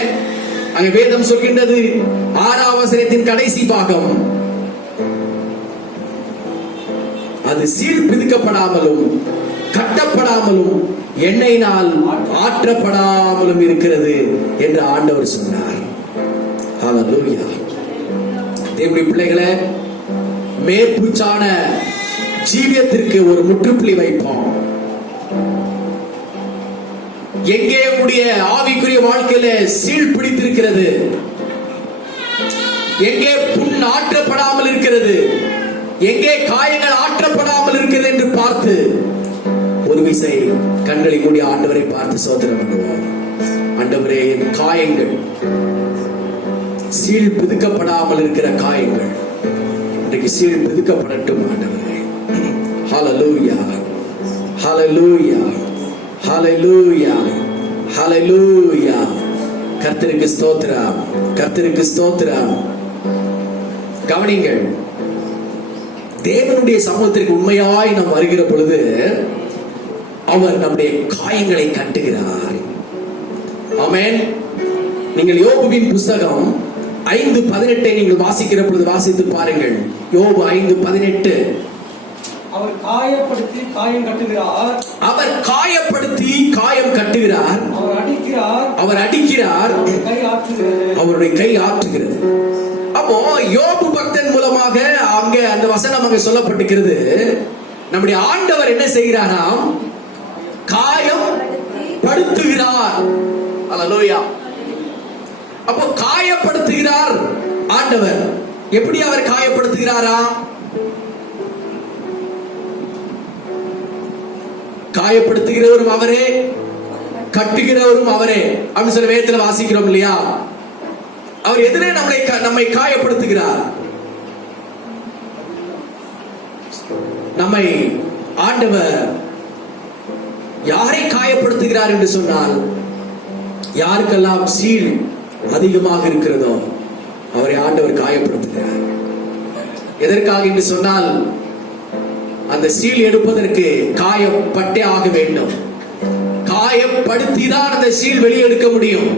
அங்க வேதம் சொல்கின்றது 6ஆம் வசனத்தின் கடைசி பாகம், அது சீல் பிதுக்கப்படாமலும் கட்டப்படாமலும் எண்ணெயினால் ஆற்றப்படாமலும் இருக்கிறது என்று ஆண்டவர் சொன்னார். ஹல்லேலூயா. தேவனுடைய பிள்ளைகளே, மேற்பூச்சான ஜீவியத்திற்கு ஒரு முற்றுப்புள்ளி வைப்போம். எங்கே உடைய ஆவிக்குரிய வாழ்க்கையில சீல் பிடித்திருக்கிறது, எங்கே புண் ஆற்றப்படாமல் இருக்கிறது, எங்கே காயங்கள் ஆற்றப்படாமல் இருக்கிறது என்று பார்த்து ஒரு விசை கண்களை மூடி ஆண்டவரை பார்த்து சோதனை பண்ணுவோம். ஆண்டவரே, என் காயங்கள், சீல் பிதுக்கப்படாமல் இருக்கிற காயங்கள் இன்றைக்கு சீல் பிதுக்கப்படட்டும் ஆண்டவரே. ஹல்லேலூயா, ஹல்லேலூயா, ஹல்லேலூயா, ஹல்லேலூயா. கர்த்தருக்கு ஸ்தோத்திரம், கர்த்தருக்கு ஸ்தோத்திரம். கவனிங்கள், தேவனுடைய சமூகத்திற்கு உண்மையாய் நாம் வருகிற பொழுது அவர் நம்முடைய காயங்களை கட்டுகிறார். ஆமென். நீங்கள் யோபுவின் புஸ்தகம் 5:18 நீங்கள் வாசிக்கிற பொழுது வாசித்து பாருங்கள். யோபு 5:18. அவர் காயப்படுத்தி காயம் கட்டுகிறார், அவர் காயப்படுத்தி காயம் கட்டுகிறார், அவர் அடிக்கிறார், அவர் அடிக்கிறார், கை ஆற்றுகிறது, அவருடைய கை ஆற்றுகிறது. அப்போ யோபு பக்தன் மூலமாக அங்க அந்த வசனம் அங்க சொல்லப்பட்டிருக்கிறது. நம்முடைய ஆண்டவர் என்ன செய்கிறாராம்? காயம் படுத்துகிறார். அல்லேலூயா. அப்போ காயப்படுத்துகிறார் ஆண்டவர். எப்படி அவர் காயப்படுத்துகிறாரா? காயப்படுத்துகிறவரும் அவரே, கட்டுகிறவரும் அவரே அப்படின்னு சொல்லி வேதத்துல வாசிக்கிறோம் இல்லையா? அவர் எதிரே நம்மை காயப்படுத்துகிறார். நம்மை ஆண்டவர் யாரை காயப்படுத்துகிறார் என்று சொன்னால், யாருக்கெல்லாம் சீல் அதிகமாக இருக்கிறதோ அவரை ஆண்டவர் காயப்படுத்துகிறார். எதற்காக என்று சொன்னால், அந்த சீல் எடுப்பதற்கு காயப்பட்டே ஆக வேண்டும். காயப்படுத்திதான் அந்த சீல் வெளியே எடுக்க முடியும்.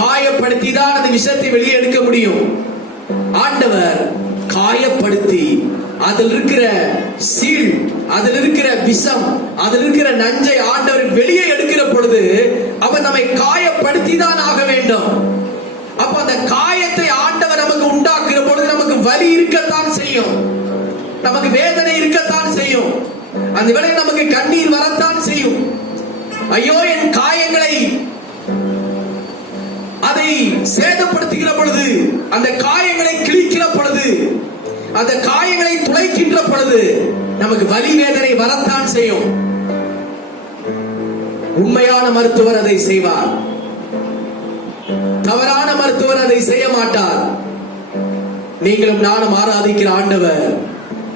காயப்படுத்திதான் அந்த விஷத்தை வெளியே எடுக்க முடியும். ஆண்டவர் காயப்படுத்தி அதில் இருக்கிற சீல், அதில் இருக்கிற விஷம், அதில் இருக்கிற நஞ்சை ஆண்டவர் வெளியே எடுக்கிற பொழுது அவர் நம்மை காயப்படுத்தி தான் ஆக வேண்டும். அப்ப அந்த காயத்தை ஆண்டவர் நமக்கு உண்டாக்குற பொழுது நமக்கு வலி இருக்கத்தான் செய்யும், நமக்கு வேதனை இருக்கத்தான் செய்யும், அந்த வேளை நமக்கு கண்ணீர் வரத்தான் செய்யும். ஐயோ, என் காயங்களை அதை சேதப்படுத்துகிற பொழுது, அந்த காயங்களை கிழிக்கிற பொழுது, அந்த காயங்களை துளைக்கின்ற பொழுது நமக்கு வலி வேதனை வரத்தான் செய்யும். உண்மையான மருத்துவர் அதை செய்வார், தவறான மருத்துவர் அதை செய்ய மாட்டார். நீங்களும் நானும் ஆராதிக்கிற ஆண்டவர்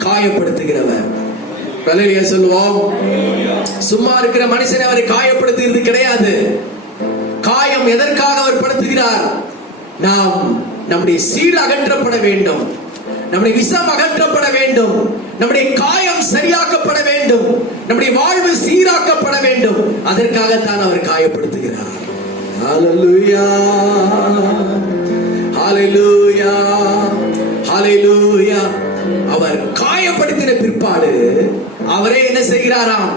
காயப்படுத்துகிறவர். ஹல்லேலூயா சொல்லுவோம். சும்மா இருக்கிற மனுஷனை அவரை காயப்படுத்துகிறது கிடையாது. காயம் எதற்காக அவர் படுத்துகிறார்? நாம் நம்முடைய சீல் அகற்றப்பட வேண்டும், நம்முடைய விஷம் அகற்றப்பட வேண்டும், நம்முடைய காயம் சரியாக்கப்பட வேண்டும், நம்முடைய வாழ்வு சீராக்கப்பட வேண்டும். அதற்காகத்தான் அவர் காயப்படுத்துகிறார். ஹல்லேலூயா, ஹல்லேலூயா, ஹல்லேலூயா. அவர் காயப்படுத்தின பிற்பாடு அவரே என்ன செய்கிறாராம்?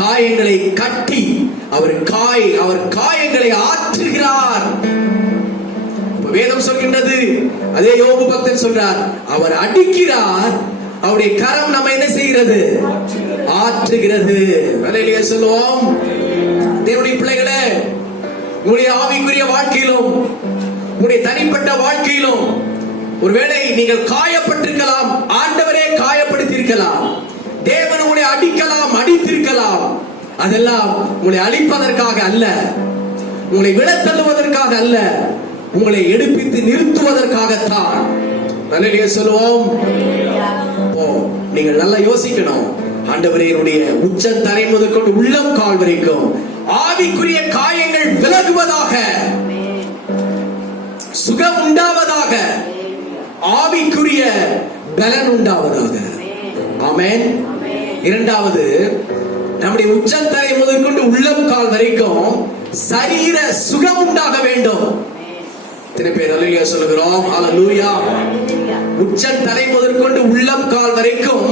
காயங்களை கட்டி அவர் காயங்களை ஆற்றுகிறார். வேதம் சொல்கின்றது, அதே யோபு பக்தன் சொல்றார், அவர் அடிக்கிறார், அவருடைய கரம் நம்ம என்ன செய்கிறது? ஆற்றுகிறது. ஹல்லேலூயா சொல்லுவோம். தேவனுடைய பிள்ளைகளே, உங்களுடைய ஆவிக்குரிய வாழ்க்கையிலும் உங்களுடைய தனிப்பட்ட வாழ்க்கையிலும் ஒருவேளை நீங்கள் காயப்பட்டிருக்கலாம், ஆண்டவரே காயப்படுத்தியிருக்கலாம், தேவன் உங்களை அடிக்கலாம், அடித்திருக்கலாம். அதெல்லாம் உங்களை அழிப்பதற்காக அல்ல, உங்களை விழத்தள்ளுவதற்காக அல்ல, உங்களை எடுப்பித்து நிறுத்துவதற்காகத்தான். ஹல்லேலூயா சொல்லுவோம். நீங்கள் நல்லா யோசிக்கணும். ஆண்டவரே, என்னுடைய உச்சந்தலை முதற்கொண்டு உள்ளம் கால் வரைக்கும் ஆவிக்குரிய காயங்கள் விலகுவதாக, சுகம் உண்டாவதாக, ஆவிக்குரிய பலன் உண்டாவதாக. ஆமென். இரண்டாவது, நம்முடைய உச்சந்தலை முதற்கொண்டு உள்ளம் கால் வரைக்கும் சரீர சுகம் உண்டாக வேண்டும். எத்தனை பேர் ஹல்லேலூயா சொல்லுகிறோம்? ஹல்லேலூயா. உச்சந்தலை முதற்கொண்டு உள்ளம் கால் வரைக்கும்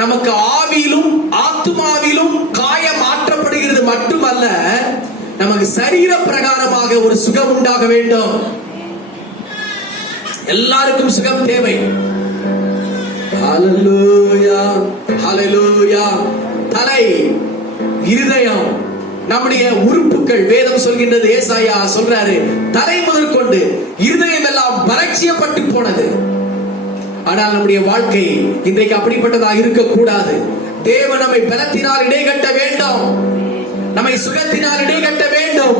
நமக்கு ஆவியிலும் ஆத்துமாவிலும் காயம் மாற்றப்படுகிறது மட்டுமல்ல, நமக்கு சரீர பிரகாரமாக ஒரு சுகம் உண்டாக வேண்டும். எல்லாருக்கும் சுகம் தேவை. ஹல்லேலூயா, ஹல்லேலூயா. தலை, இருதயம், நம்முடைய உறுப்புகள், வேதம் சொல்கின்றது, ஏசாயா சொல்றாரு, தலை முதற்கொண்டு இருதயம் எல்லாம் பலட்சியப்பட்டு போனது. ஆனால் நம்முடைய வாழ்க்கை இன்றைக்கு அப்படிப்பட்டதாக இருக்கக்கூடாது. தேவன் நம்மை பலத்தினால் இடைகட்ட வேண்டும், நம்மை சுகத்தினால் இடைகட்ட வேண்டும்.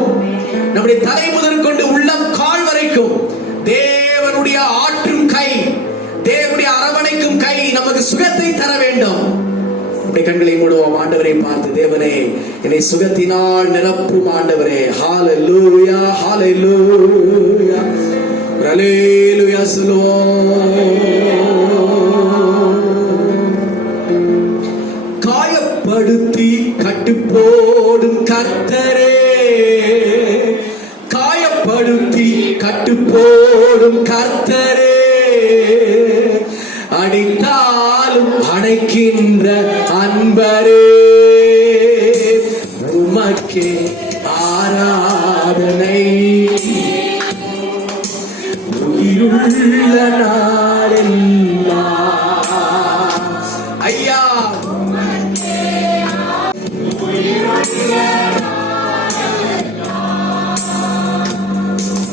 நம்முடைய தலை முதற்கொண்டு உள்ளம் கால் வரைக்கும் தேவனுடைய ஆற்றும் கை, தேவனுடைய அரவணைக்கும் கை நமக்கு சுகத்தை தர வேண்டும். கண்களை மூடுவோம். ஆண்டவரை பார்த்து, தேவனே, என்னை சுகத்தினால் நிரப்பும் ஆண்டவரே. ஹல்லேலூயா, ஹல்லேலூயா, ஹல்லேலூயா சொல்லுவோம். காயப்படுத்தி கட்டுப்போடும் கர்த்தரே, காயப்படுத்தி கட்டுப்போடும் கர்த்தரே, அடித்தாலும் அணைக்கின்ற அன்பரே, உமக்கே ஆராதனை, உயிருள்ள நாளெல்லாம். ஐயா,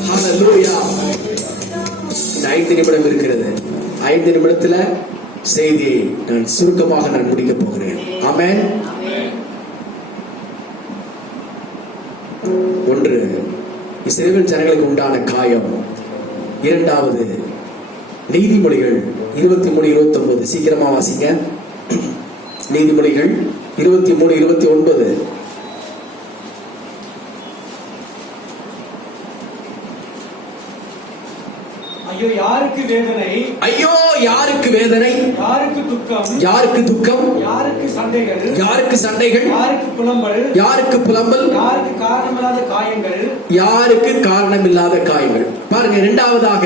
ஹல்லேலூயா. இந்த 5 நிமிடம் இருக்கிறது. 5 நிமிடத்துல செய்தியை நான் சுருக்கமாக நான் முடிக்க போகிறேன். ஆமென். 1 இஸ்ரவேல் ஜனங்களுக்கு உண்டான காயம். 2வது நீதிமொழிகள் 23:29. சீக்கிரமா வாசிங்க. நீதிமொழிகள் 23:29. ஐயோ யாருக்கு வேதனை, ஐயோ யாருக்கு வேதனை, யாருக்கு துக்கம், யாருக்கு துக்கம், யாருக்கு சண்டைகள், யாருக்கு சண்டைகள், யாருக்கு புலம்பல், யாருக்கு புலம்பல், யாருக்கு காரணமில்லாத காயங்கள், யாருக்கு காரணம் இல்லாத காயங்கள். பாருங்க, 2வதாக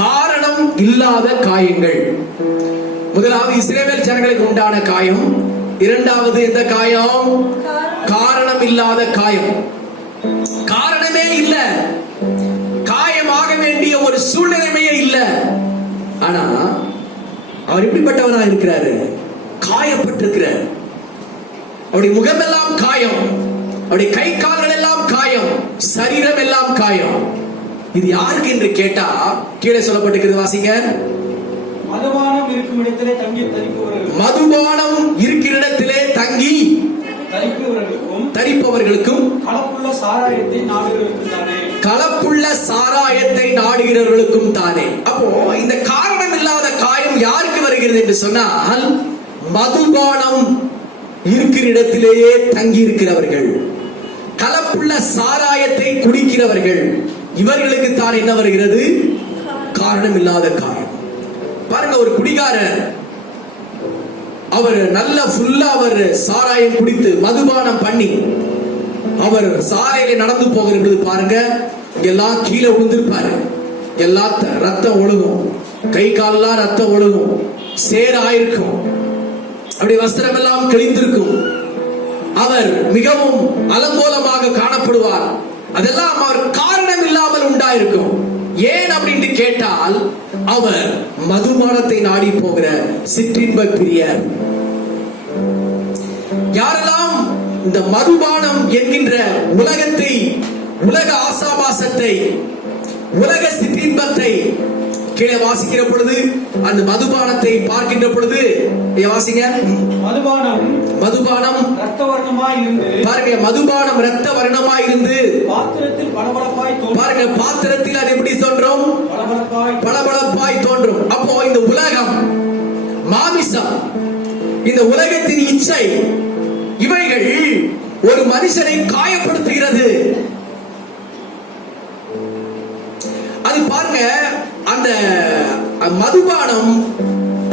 காரணம் இல்லாத காயங்கள். முதலாவது இஸ்ரவேல் ஜனங்களுக்கு உண்டான காயம். 2வது எந்த காயம்? காரணம் இல்லாத காயம். காரணமே இல்ல, காயமாக வேண்டிய ஒரு சூழ்நிலையே இல்ல. ஆனா அவர் எப்படிப்பட்டவராக இருக்கிறாரு? காயப்பட்டிருக்கிறார். அவருடைய முகமெல்லாம் காயம், அவருடைய கை கால்கள் எல்லாம் காயம், சரீரம் எல்லாம் காயம். இது யாருக்கு என்று கேட்டா கீழே சொல்லப்பட்டிருக்கிறது, வாசிங்க. மதுபானம் இருக்கும் இடத்திலே தங்கி தரிப்பவர்களுக்கும், மதுபானம் இருக்கிற இடத்திலே தங்கி தரிப்பவர்களுக்கும், கலப்புள்ள சாராயத்தை நாடுகளுக்கும் தானே, கலப்புள்ள சாராயத்தை நாடுகிறவர்களுக்கும் தானே. அப்போ இந்த காரணம் இல்லாத காயம் யாருக்கு வருகிறது என்று சொன்னால், மதுபானம் இருக்கிற இடத்திலேயே தங்கி இருக்கிறவர்கள், கலப்புள்ள சாராயத்தை குடிக்கிறவர்கள், இவர்களுக்கு தான் என்ன வருகிறது? காரணம் இல்லாத காயம். பாருங்க, ஒரு குடிகாரர் அவர் நல்ல ஃபுல்லா அவர் சாராயம் குடித்து மதுபானம் பண்ணி அவர் சாலையில நடந்து போகிறது பாருங்க, எல்லாம் கீழே விழுந்திருப்பாரு, எல்லா ரத்தம் ஒழுகும், கை காலெல்லாம் ரத்தம் ஒழுகும், சேராயிருக்கும், அப்படி வஸ்திரம் எல்லாம் கிழிந்திருக்கும், அவர் மிகவும் அலங்கோலமாக காணப்படுவார். அதெல்லாம் அவர் காரணம் இல்லாமல் உண்டாயிருக்கும். ஏன் அப்படின்னு கேட்டால், அவர் மதுபானத்தை நாடி போகிற சிற்றின்ப பிரியர். யாரெல்லாம் இந்த மதுபானம் என்கின்ற உலகத்தை, உலக ஆசாபாசத்தை, உலக சிற்றின்பத்தை கீழே வாசிக்கிற பொழுது, அந்த மதுபானத்தை பார்க்கின்ற பொழுது வாசிங்க. மதுபானம் ரத்த வர்ணமாய் இருந்து, பாருங்க, மதுபானம் ரத்த வர்ணமாய் இருந்து பாத்திரத்தில் பளபளப்பாய் தோன்றும். பாருங்க, பாத்திரத்தில் அது எப்படி தோன்றும்? பளபளப்பாய் தோன்றும். அப்போ இந்த உலகம், மாமிசம், இந்த உலகத்தின் இச்சை, இவைகள் ஒரு மனுஷனை காயப்படுத்துகிறது. அது பாருங்க, அந்த மதுபானம்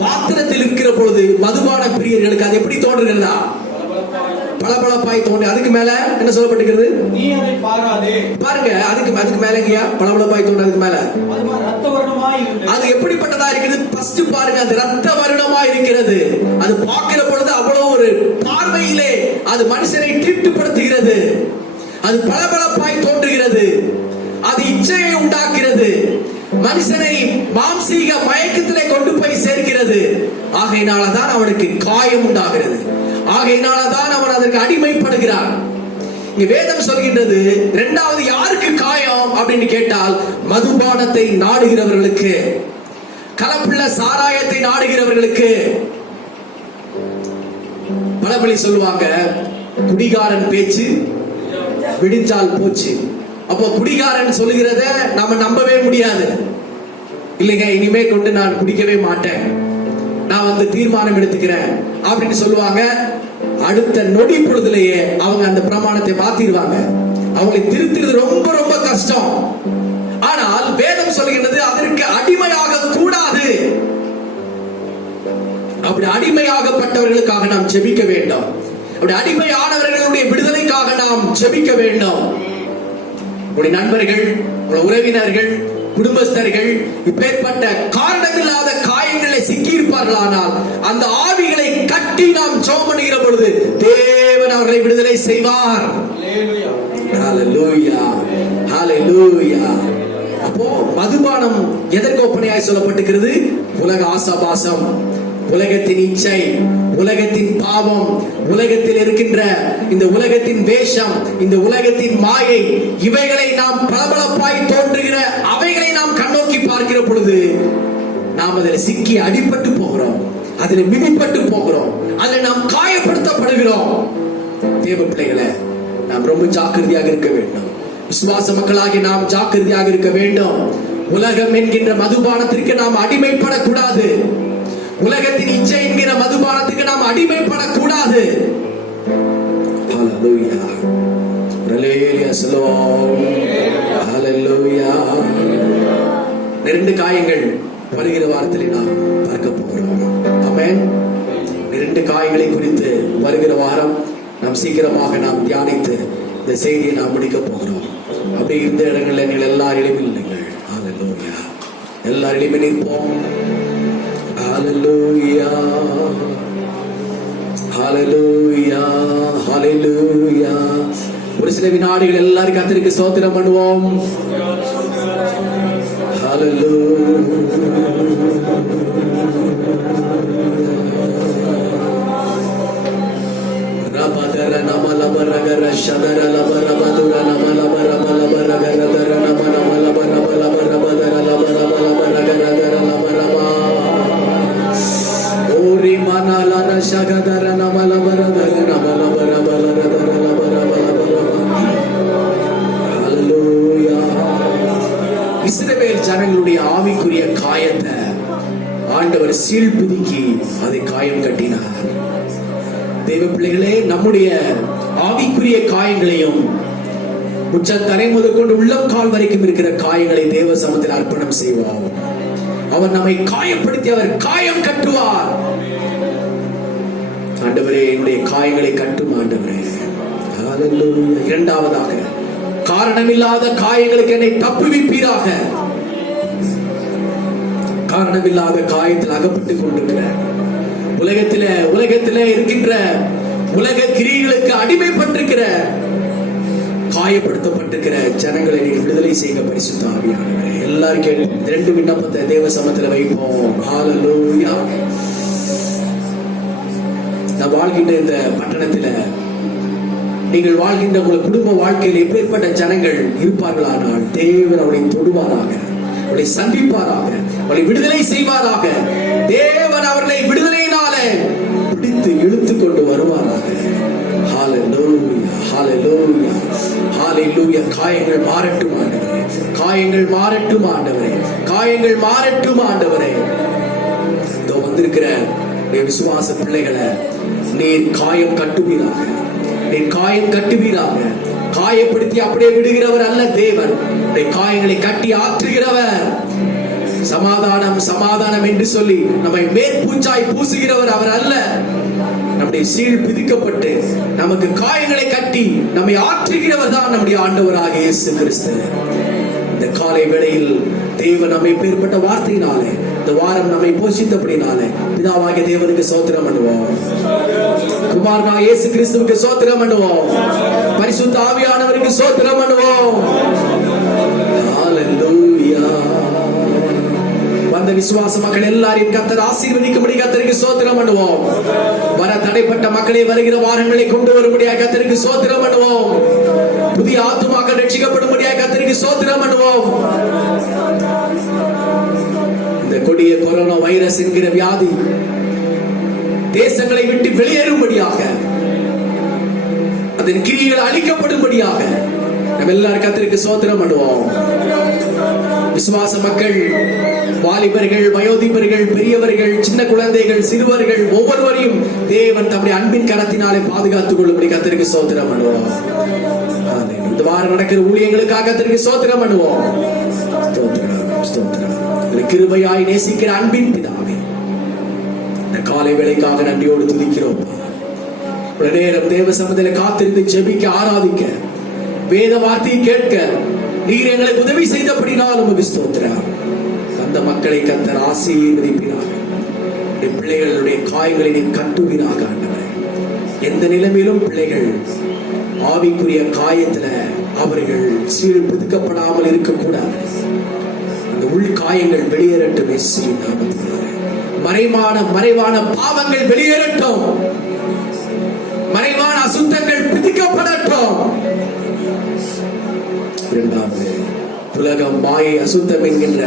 பாத்திரத்தில் இருக்கிற பொழுது மதுபான பிரியர்களுக்கு அது எப்படி தோன்றுகிறதா? பளபளப்பாய் தோன்றி. அதுக்கு மேல என்ன சொல்லப்பட்டிருக்கிறது? நீ அதை பாராதே. பாருங்க, அதுக்கு மேலங்கயா பளபளப்பாய் தோன்றி. அதுக்கு மேல ரத்த வர்ணமாய் இருந்து, அது எப்படிப்பட்டதா இருக்குது? ஃபர்ஸ்ட் பாருங்க, அது ரத்த வருணமாய் இருக்கிறது. அது பார்க்கிற பொழுது அவ்வளவு ஒரு பார்வையிலே அது மனுஷனை தீட்டுப்படுத்துகிறது. அது பளபளப்பாய் தோன்றுகிறது. அது இச்சையை உண்டாக்குகிறது. மனுஷனை மாம்சீக மயக்கத்திலே கொண்டு போய் சேர்க்கிறது. ஆகையினாலதான் அவனுக்கு காயம் உண்டாகிறது. ஆகையினாலதான் அவன் அதற்கு அடிமைப்படுகிறான். இங்க வேதம் சொல்கின்றது, 2வது யாருக்கு காயம் அப்படின்னு கேட்டால், மதுபானத்தை நாடுகிறவர்களுக்கு, கலப்புள்ள சாராயத்தை நாடுகிறவர்களுக்கு. பழமொழி சொல்லுவாங்க, குடிகாரன் பேச்சு விடிஞ்சால் போச்சு. அப்போ குடிகாரன் சொல்லுகிறத நாம நம்பவே முடியாது. இல்லைங்க, இனிமே கொண்டு நான் குடிக்கவே மாட்டேன், நான் தீர்மானம் எடுத்துக்கிறேன் அப்படின்னு சொல்லுவாங்க. அடுத்த நொடி பொழுதுலயே அவங்க அந்த பிரமாணத்தை மாத்திடுவாங்க. அவங்களை திருத்துறது ரொம்ப ரொம்ப கஷ்டம். ஆனால் வேதம் சொல்கின்றது, அதற்கு அடிமையாக கூடாது. அப்படி அடிமையாகப்பட்டவர்களுக்காக நாம் ஜெபிக்க வேண்டும். அப்படி அடிமையானவர்களுடைய விடுதலைக்காக நாம் ஜெபிக்க வேண்டும். உங்களுடைய நண்பர்கள், உறவினர்கள், குடும்பஸ்தர்கள் இப்பேற்பட்ட காரணமில்லாத காயங்களை சிக்கியிருப்பார்களானால், அந்த ஆவிகளை கட்டி நாம் ஜெபம் பண்ணுகிற பொழுது தேவன் அவர்களை விடுதலை செய்வார். ஹல்லேலூயா, ஹல்லேலூயா. அப்போ மதுபானம் எதற்கு ஒப்பனையாய் சொல்லப்பட்டிருக்கிறது? உலக ஆசாபாசம், உலகத்தின் இச்சை, உலகத்தின் பாவம், உலகத்தில் இருக்கின்ற இந்த உலகத்தின் வேஷம், இந்த உலகத்தின் மாயை, இவைகளை நாம் பளபளப்பாய் தோன்றுகிற அவைகளை நாம் கண்ணோக்கி பார்க்கிறோம். பார்க்கிற பொழுது நாம் அதில் சிக்கி அடிபட்டு போகிறோம், அதில் மிதிப்பட்டு போகிறோம், அதில் நாம் காயப்படுத்தப்படுகிறோம். தேவ பிள்ளைகளை நாம் ரொம்ப ஜாக்கிரதையாக இருக்க வேண்டும். விசுவாச மக்களாகி நாம் ஜாக்கிரதையாக இருக்க வேண்டும். உலகம் என்கின்ற மதுபானத்திற்கு நாம் அடிமைப்படக்கூடாது. உலகத்தின் இச்சை என்கிற மதுபானத்துக்கு நாம் அடிமைப்படக்கூடாது. ஹல்லேலூயா, ஹல்லேலூயா, ஹல்லேலூயா. இரண்டு காயங்கள் வருகிற வாரத்திலே நாம் பார்க்க போகிறோம். ஆமென். இரண்டு காயங்களை குறித்து வருகிற வாரம் நாம் சீக்கிரமாக நாம் தியானித்து இந்த செய்தியை நாம் முடிக்க போகிறோம். அப்படி இருந்த இடங்களில் நீங்கள் எல்லாரிலும் இல்லைங்கள். ஹல்லேலூயா, எல்லாரிலுமே நிற்போம். ஹல்லேலூயா, ஹல்லேலூயா, ஹல்லேலூயா. ஒரு சில வினாடிகள் எல்லாரும் கர்த்தருக்கு ஸ்தோத்திரம் பண்ணுவோம். ரபதர நமலபரகர ஷதர லபரபதுர நமலபரபலபரகரதர நமலபரபலபரபலபரபதர லபரபலபரகரதர லபரபா ஓரி மனலன ஷகதர நமலபரதர நமலபரபலரதர லபரபலபரபா. ஹல்லேலூயா. இஸ்ரவேல் ஜனங்களுடைய ஆவிக்குரிய காயத்தை ஆண்டவர் சீழ்பிதுக்கி அதை காயம் கட்டினார். தேவ பிள்ளைகளே, நம்முடைய ஆவிக்குரிய காயங்களையும் உச்சத்தலை முதற்கொண்டு உள்ளம் கால் வரைக்கும் இருக்கிற காயங்களை தேவ சமூகத்தில் அர்ப்பணம் செய்வோம். அவர் நம்மை காயப்படுத்தி அவர் காயம் கட்டுவார். ஆண்டவரே, என்னுடைய காயங்களை கட்டும் ஆண்டவரே. ஹல்லேலூயா. இரண்டாவதாக, காரணமில்லாத காயங்களுக்கு என்னை தப்புவிப்பீராக. காரணமில்லாத காயத்தில் அகப்பட்டுக் கொண்டிருக்கிறேன். உலகத்திலே இருக்கின்ற உலக கிரியைகளுக்கு அடிமைப்பட்டிருக்கிற காயப்படுத்தப்பட்டிருக்கிற ஜனங்களை நீங்கள் விடுதலை செய்ய பரிசுத்த ஆவியானவரே. எல்லாரும் கேட்போம். ரெண்டு விண்ணப்பத்தை தேவ சமூகத்துல வைப்போம். ஹல்லேலூயா. நான் வாழ்கின்ற இந்த பட்டணத்துல நீங்கள் வாழ்கின்ற உங்கள் குடும்ப வாழ்க்கையில் எப்பேற்பட்ட ஜனங்கள் இருப்பார்களானால் தேவன் அவளை தொடுவாராக, அவளை சந்திப்பாராக, அவளை விடுதலை செய்வாராக. தேவன் அவர்களை விடுதலையினாலே பிடித்து இழுத்து கொண்டு வருவாராக. ஹல்லேலூயா, ஹல்லேலூயா, ஹல்லேலூயா. காயங்கள் மாறட்டும் ஆண்டவரே, காயங்கள் மாறட்டும் ஆண்டவரே, காயங்கள் மாறட்டும் ஆண்டவரே. இதோ வந்திருக்கிற விசுவாச பிள்ளைகளை நீர் காயம் கட்டுவீராக, நீர் காயம் கட்டுவீராக. காயப்படுத்தி அப்படியே விடுகிறவர் அல்ல தேவன். காயங்களை கட்டி ஆற்றுகிறவர். சமாதானம் சமாதானம் என்று சொல்லி நம்மை மேற்பூச்சாய் பூசுகிறவர் அவர் அல்ல. நம்முடைய சீழ் பிதிக்கப்பட்டு நமக்கு காயங்களை கட்டி நம்மை ஆற்றுகிறவர் தான் நம்முடைய ஆண்டவராக இயேசு கிறிஸ்து. இந்த காலை வேளையில் தேவன் நம்மை பேர்பட்ட வார்த்தையினாலே இந்த வாரம் நம்மை போஷித்தபடினாலே பிதாவாகிய தேவனுக்கு ஸ்தோத்திரம் பண்ணுவோம். குமாரனா இயேசு கிறிஸ்துவுக்கு ஸ்தோத்திரம் பண்ணுவோம். பரிசுத்த ஆவியானவருக்கு ஸ்தோத்திரம் பண்ணுவோம். ஹல்லேலூயா. வந்த விசுவாச மக்கள் எல்லாரையும் கர்த்தர் ஆசீர்வதிக்கும்படி கர்த்தருக்கு ஸ்தோத்திரம் பண்ணுவோம். வர தடைப்பட்ட மக்களை வருகிற வாரங்களை கொண்டு வரும்படியாக கர்த்தருக்கு ஸ்தோத்திரம் பண்ணுவோம். புதிய ஆத்துமாக்கள் ரட்சிக்கப்படும்படியாக கர்த்தருக்கு ஸ்தோத்திரம் பண்ணுவோம். இந்த கொடிய கொரோனா வைரஸ் என்கிற வியாதி தேசங்களை விட்டு வெளியேறும்படியாக, அதன் கிரியைகள் அழிக்கப்படும்படியாக நம்ம எல்லாரும் கர்த்தருக்கு ஸ்தோத்திரம் பண்ணுவோம். விசுவாச மக்கள், வாலிபர்கள், வயோதிபர்கள், பெரியவர்கள், சின்ன குழந்தைகள், சிறுவர்கள் ஒவ்வொருவரையும் தேவன் தம்முடைய அன்பின் கரத்தினாலே பாதுகாத்துக் கொள்ளும்படி கர்த்தருக்கு ஸ்தோத்திரம் பண்ணுவோம். இந்த வாரம் நடக்கிற ஊழியங்களுக்காக கர்த்தருக்கு ஸ்தோத்திரம் பண்ணுவோம். கிருபையாய் நேசிக்கிற அன்பின் பிதாவே, இந்த காலை வேளைக்காக நன்றியோடு துதிக்கிறோம். நேரம் தேவ சமூகத்தில் காத்திருந்து ஜெபிக்க, ஆராதிக்க, வேத வார்த்தையை கேட்க நீர் எங்களுக்கு உதவி செய்தபடினால் உமக்கு ஸ்தோத்திரம். அந்த மக்களை கர்த்தர் ஆசீர்வதிப்பீராக. பிள்ளைகளுடைய காயங்களை நீ கட்டுவீராக ஆண்டவரே. எந்த நிலைமையிலும் பிள்ளைகள் ஆவிக்குரிய காயத்துல அவர்கள் சீழ் பிதுக்கப்படாமல் இருக்கக்கூடாது. அந்த உள் காயங்கள் வெளியேறட்டும் இயேசுவின் நாமத்தினாலே. மறைவான பாவங்கள் வெளியேறட்டும். மறைவான அசுத்தங்கள் பிதிக்கப்படட்டும். இரண்டாவது, உலகம் மாயை அசுத்தம் என்கின்ற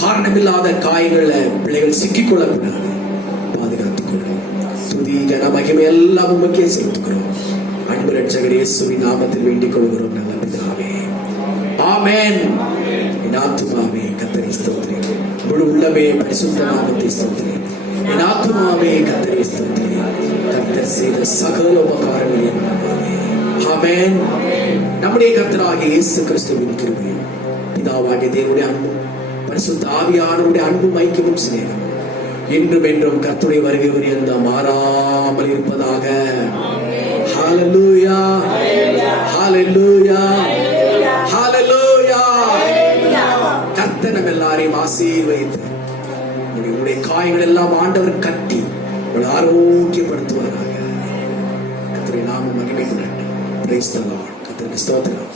காரணமில்லாத காயங்கள்ல பிள்ளைகள் சிக்கிக்கொள்ளக்கூடாது. பாதுகாத்துக் கொள்ளும். துதி கன மகிமை எல்லாம் உமக்கே செலுத்துகிறோம். அன்பு ரட்சகர் இயேசுவின் நாமத்தில் வேண்டிக் கொள்கிறோம் நல்ல பிதாவே. ஆமென். என் ஆத்துமாவே கர்த்தரை ஸ்தோத்திரி. முழு உள்ளமே பரிசுத்த நாமத்தை ஸ்தோத்திரி. என் ஆத்துமாவே கர்த்தரை ஸ்தோத்திரி. கர்த்தர் செய்த சகல உபகாரங்களையும் மறவாதே. ஆமென். நம்முடைய கர்த்தராகிய இயேசு கிறிஸ்துவின் கிருபையும் பிதாவாகிய தேவனுடைய அன்பும் பரிசுத்த ஆவியானவருடைய அன்பும் ஐக்கியமும் சிநேகமும் இன்றும் என்றும் கர்த்தருடைய வருகை வரை மாறாமல் இருப்பதாக. ஹல்லேலூயா, ஹல்லேலூயா, ஹல்லேலூயா. கர்த்தர் நம்ம எல்லாரையும் ஆசீர்வதித்து உங்களுடைய காயங்கள் எல்லாம் ஆண்டவர் கட்டி உங்களை ஆரோக்கியப்படுத்துவாராக. கர்த்தருடைய நாமம் மகிமைப்படட்டும். Praise the Lord. கர்த்தருக்கு ஸ்தோத்திரம்.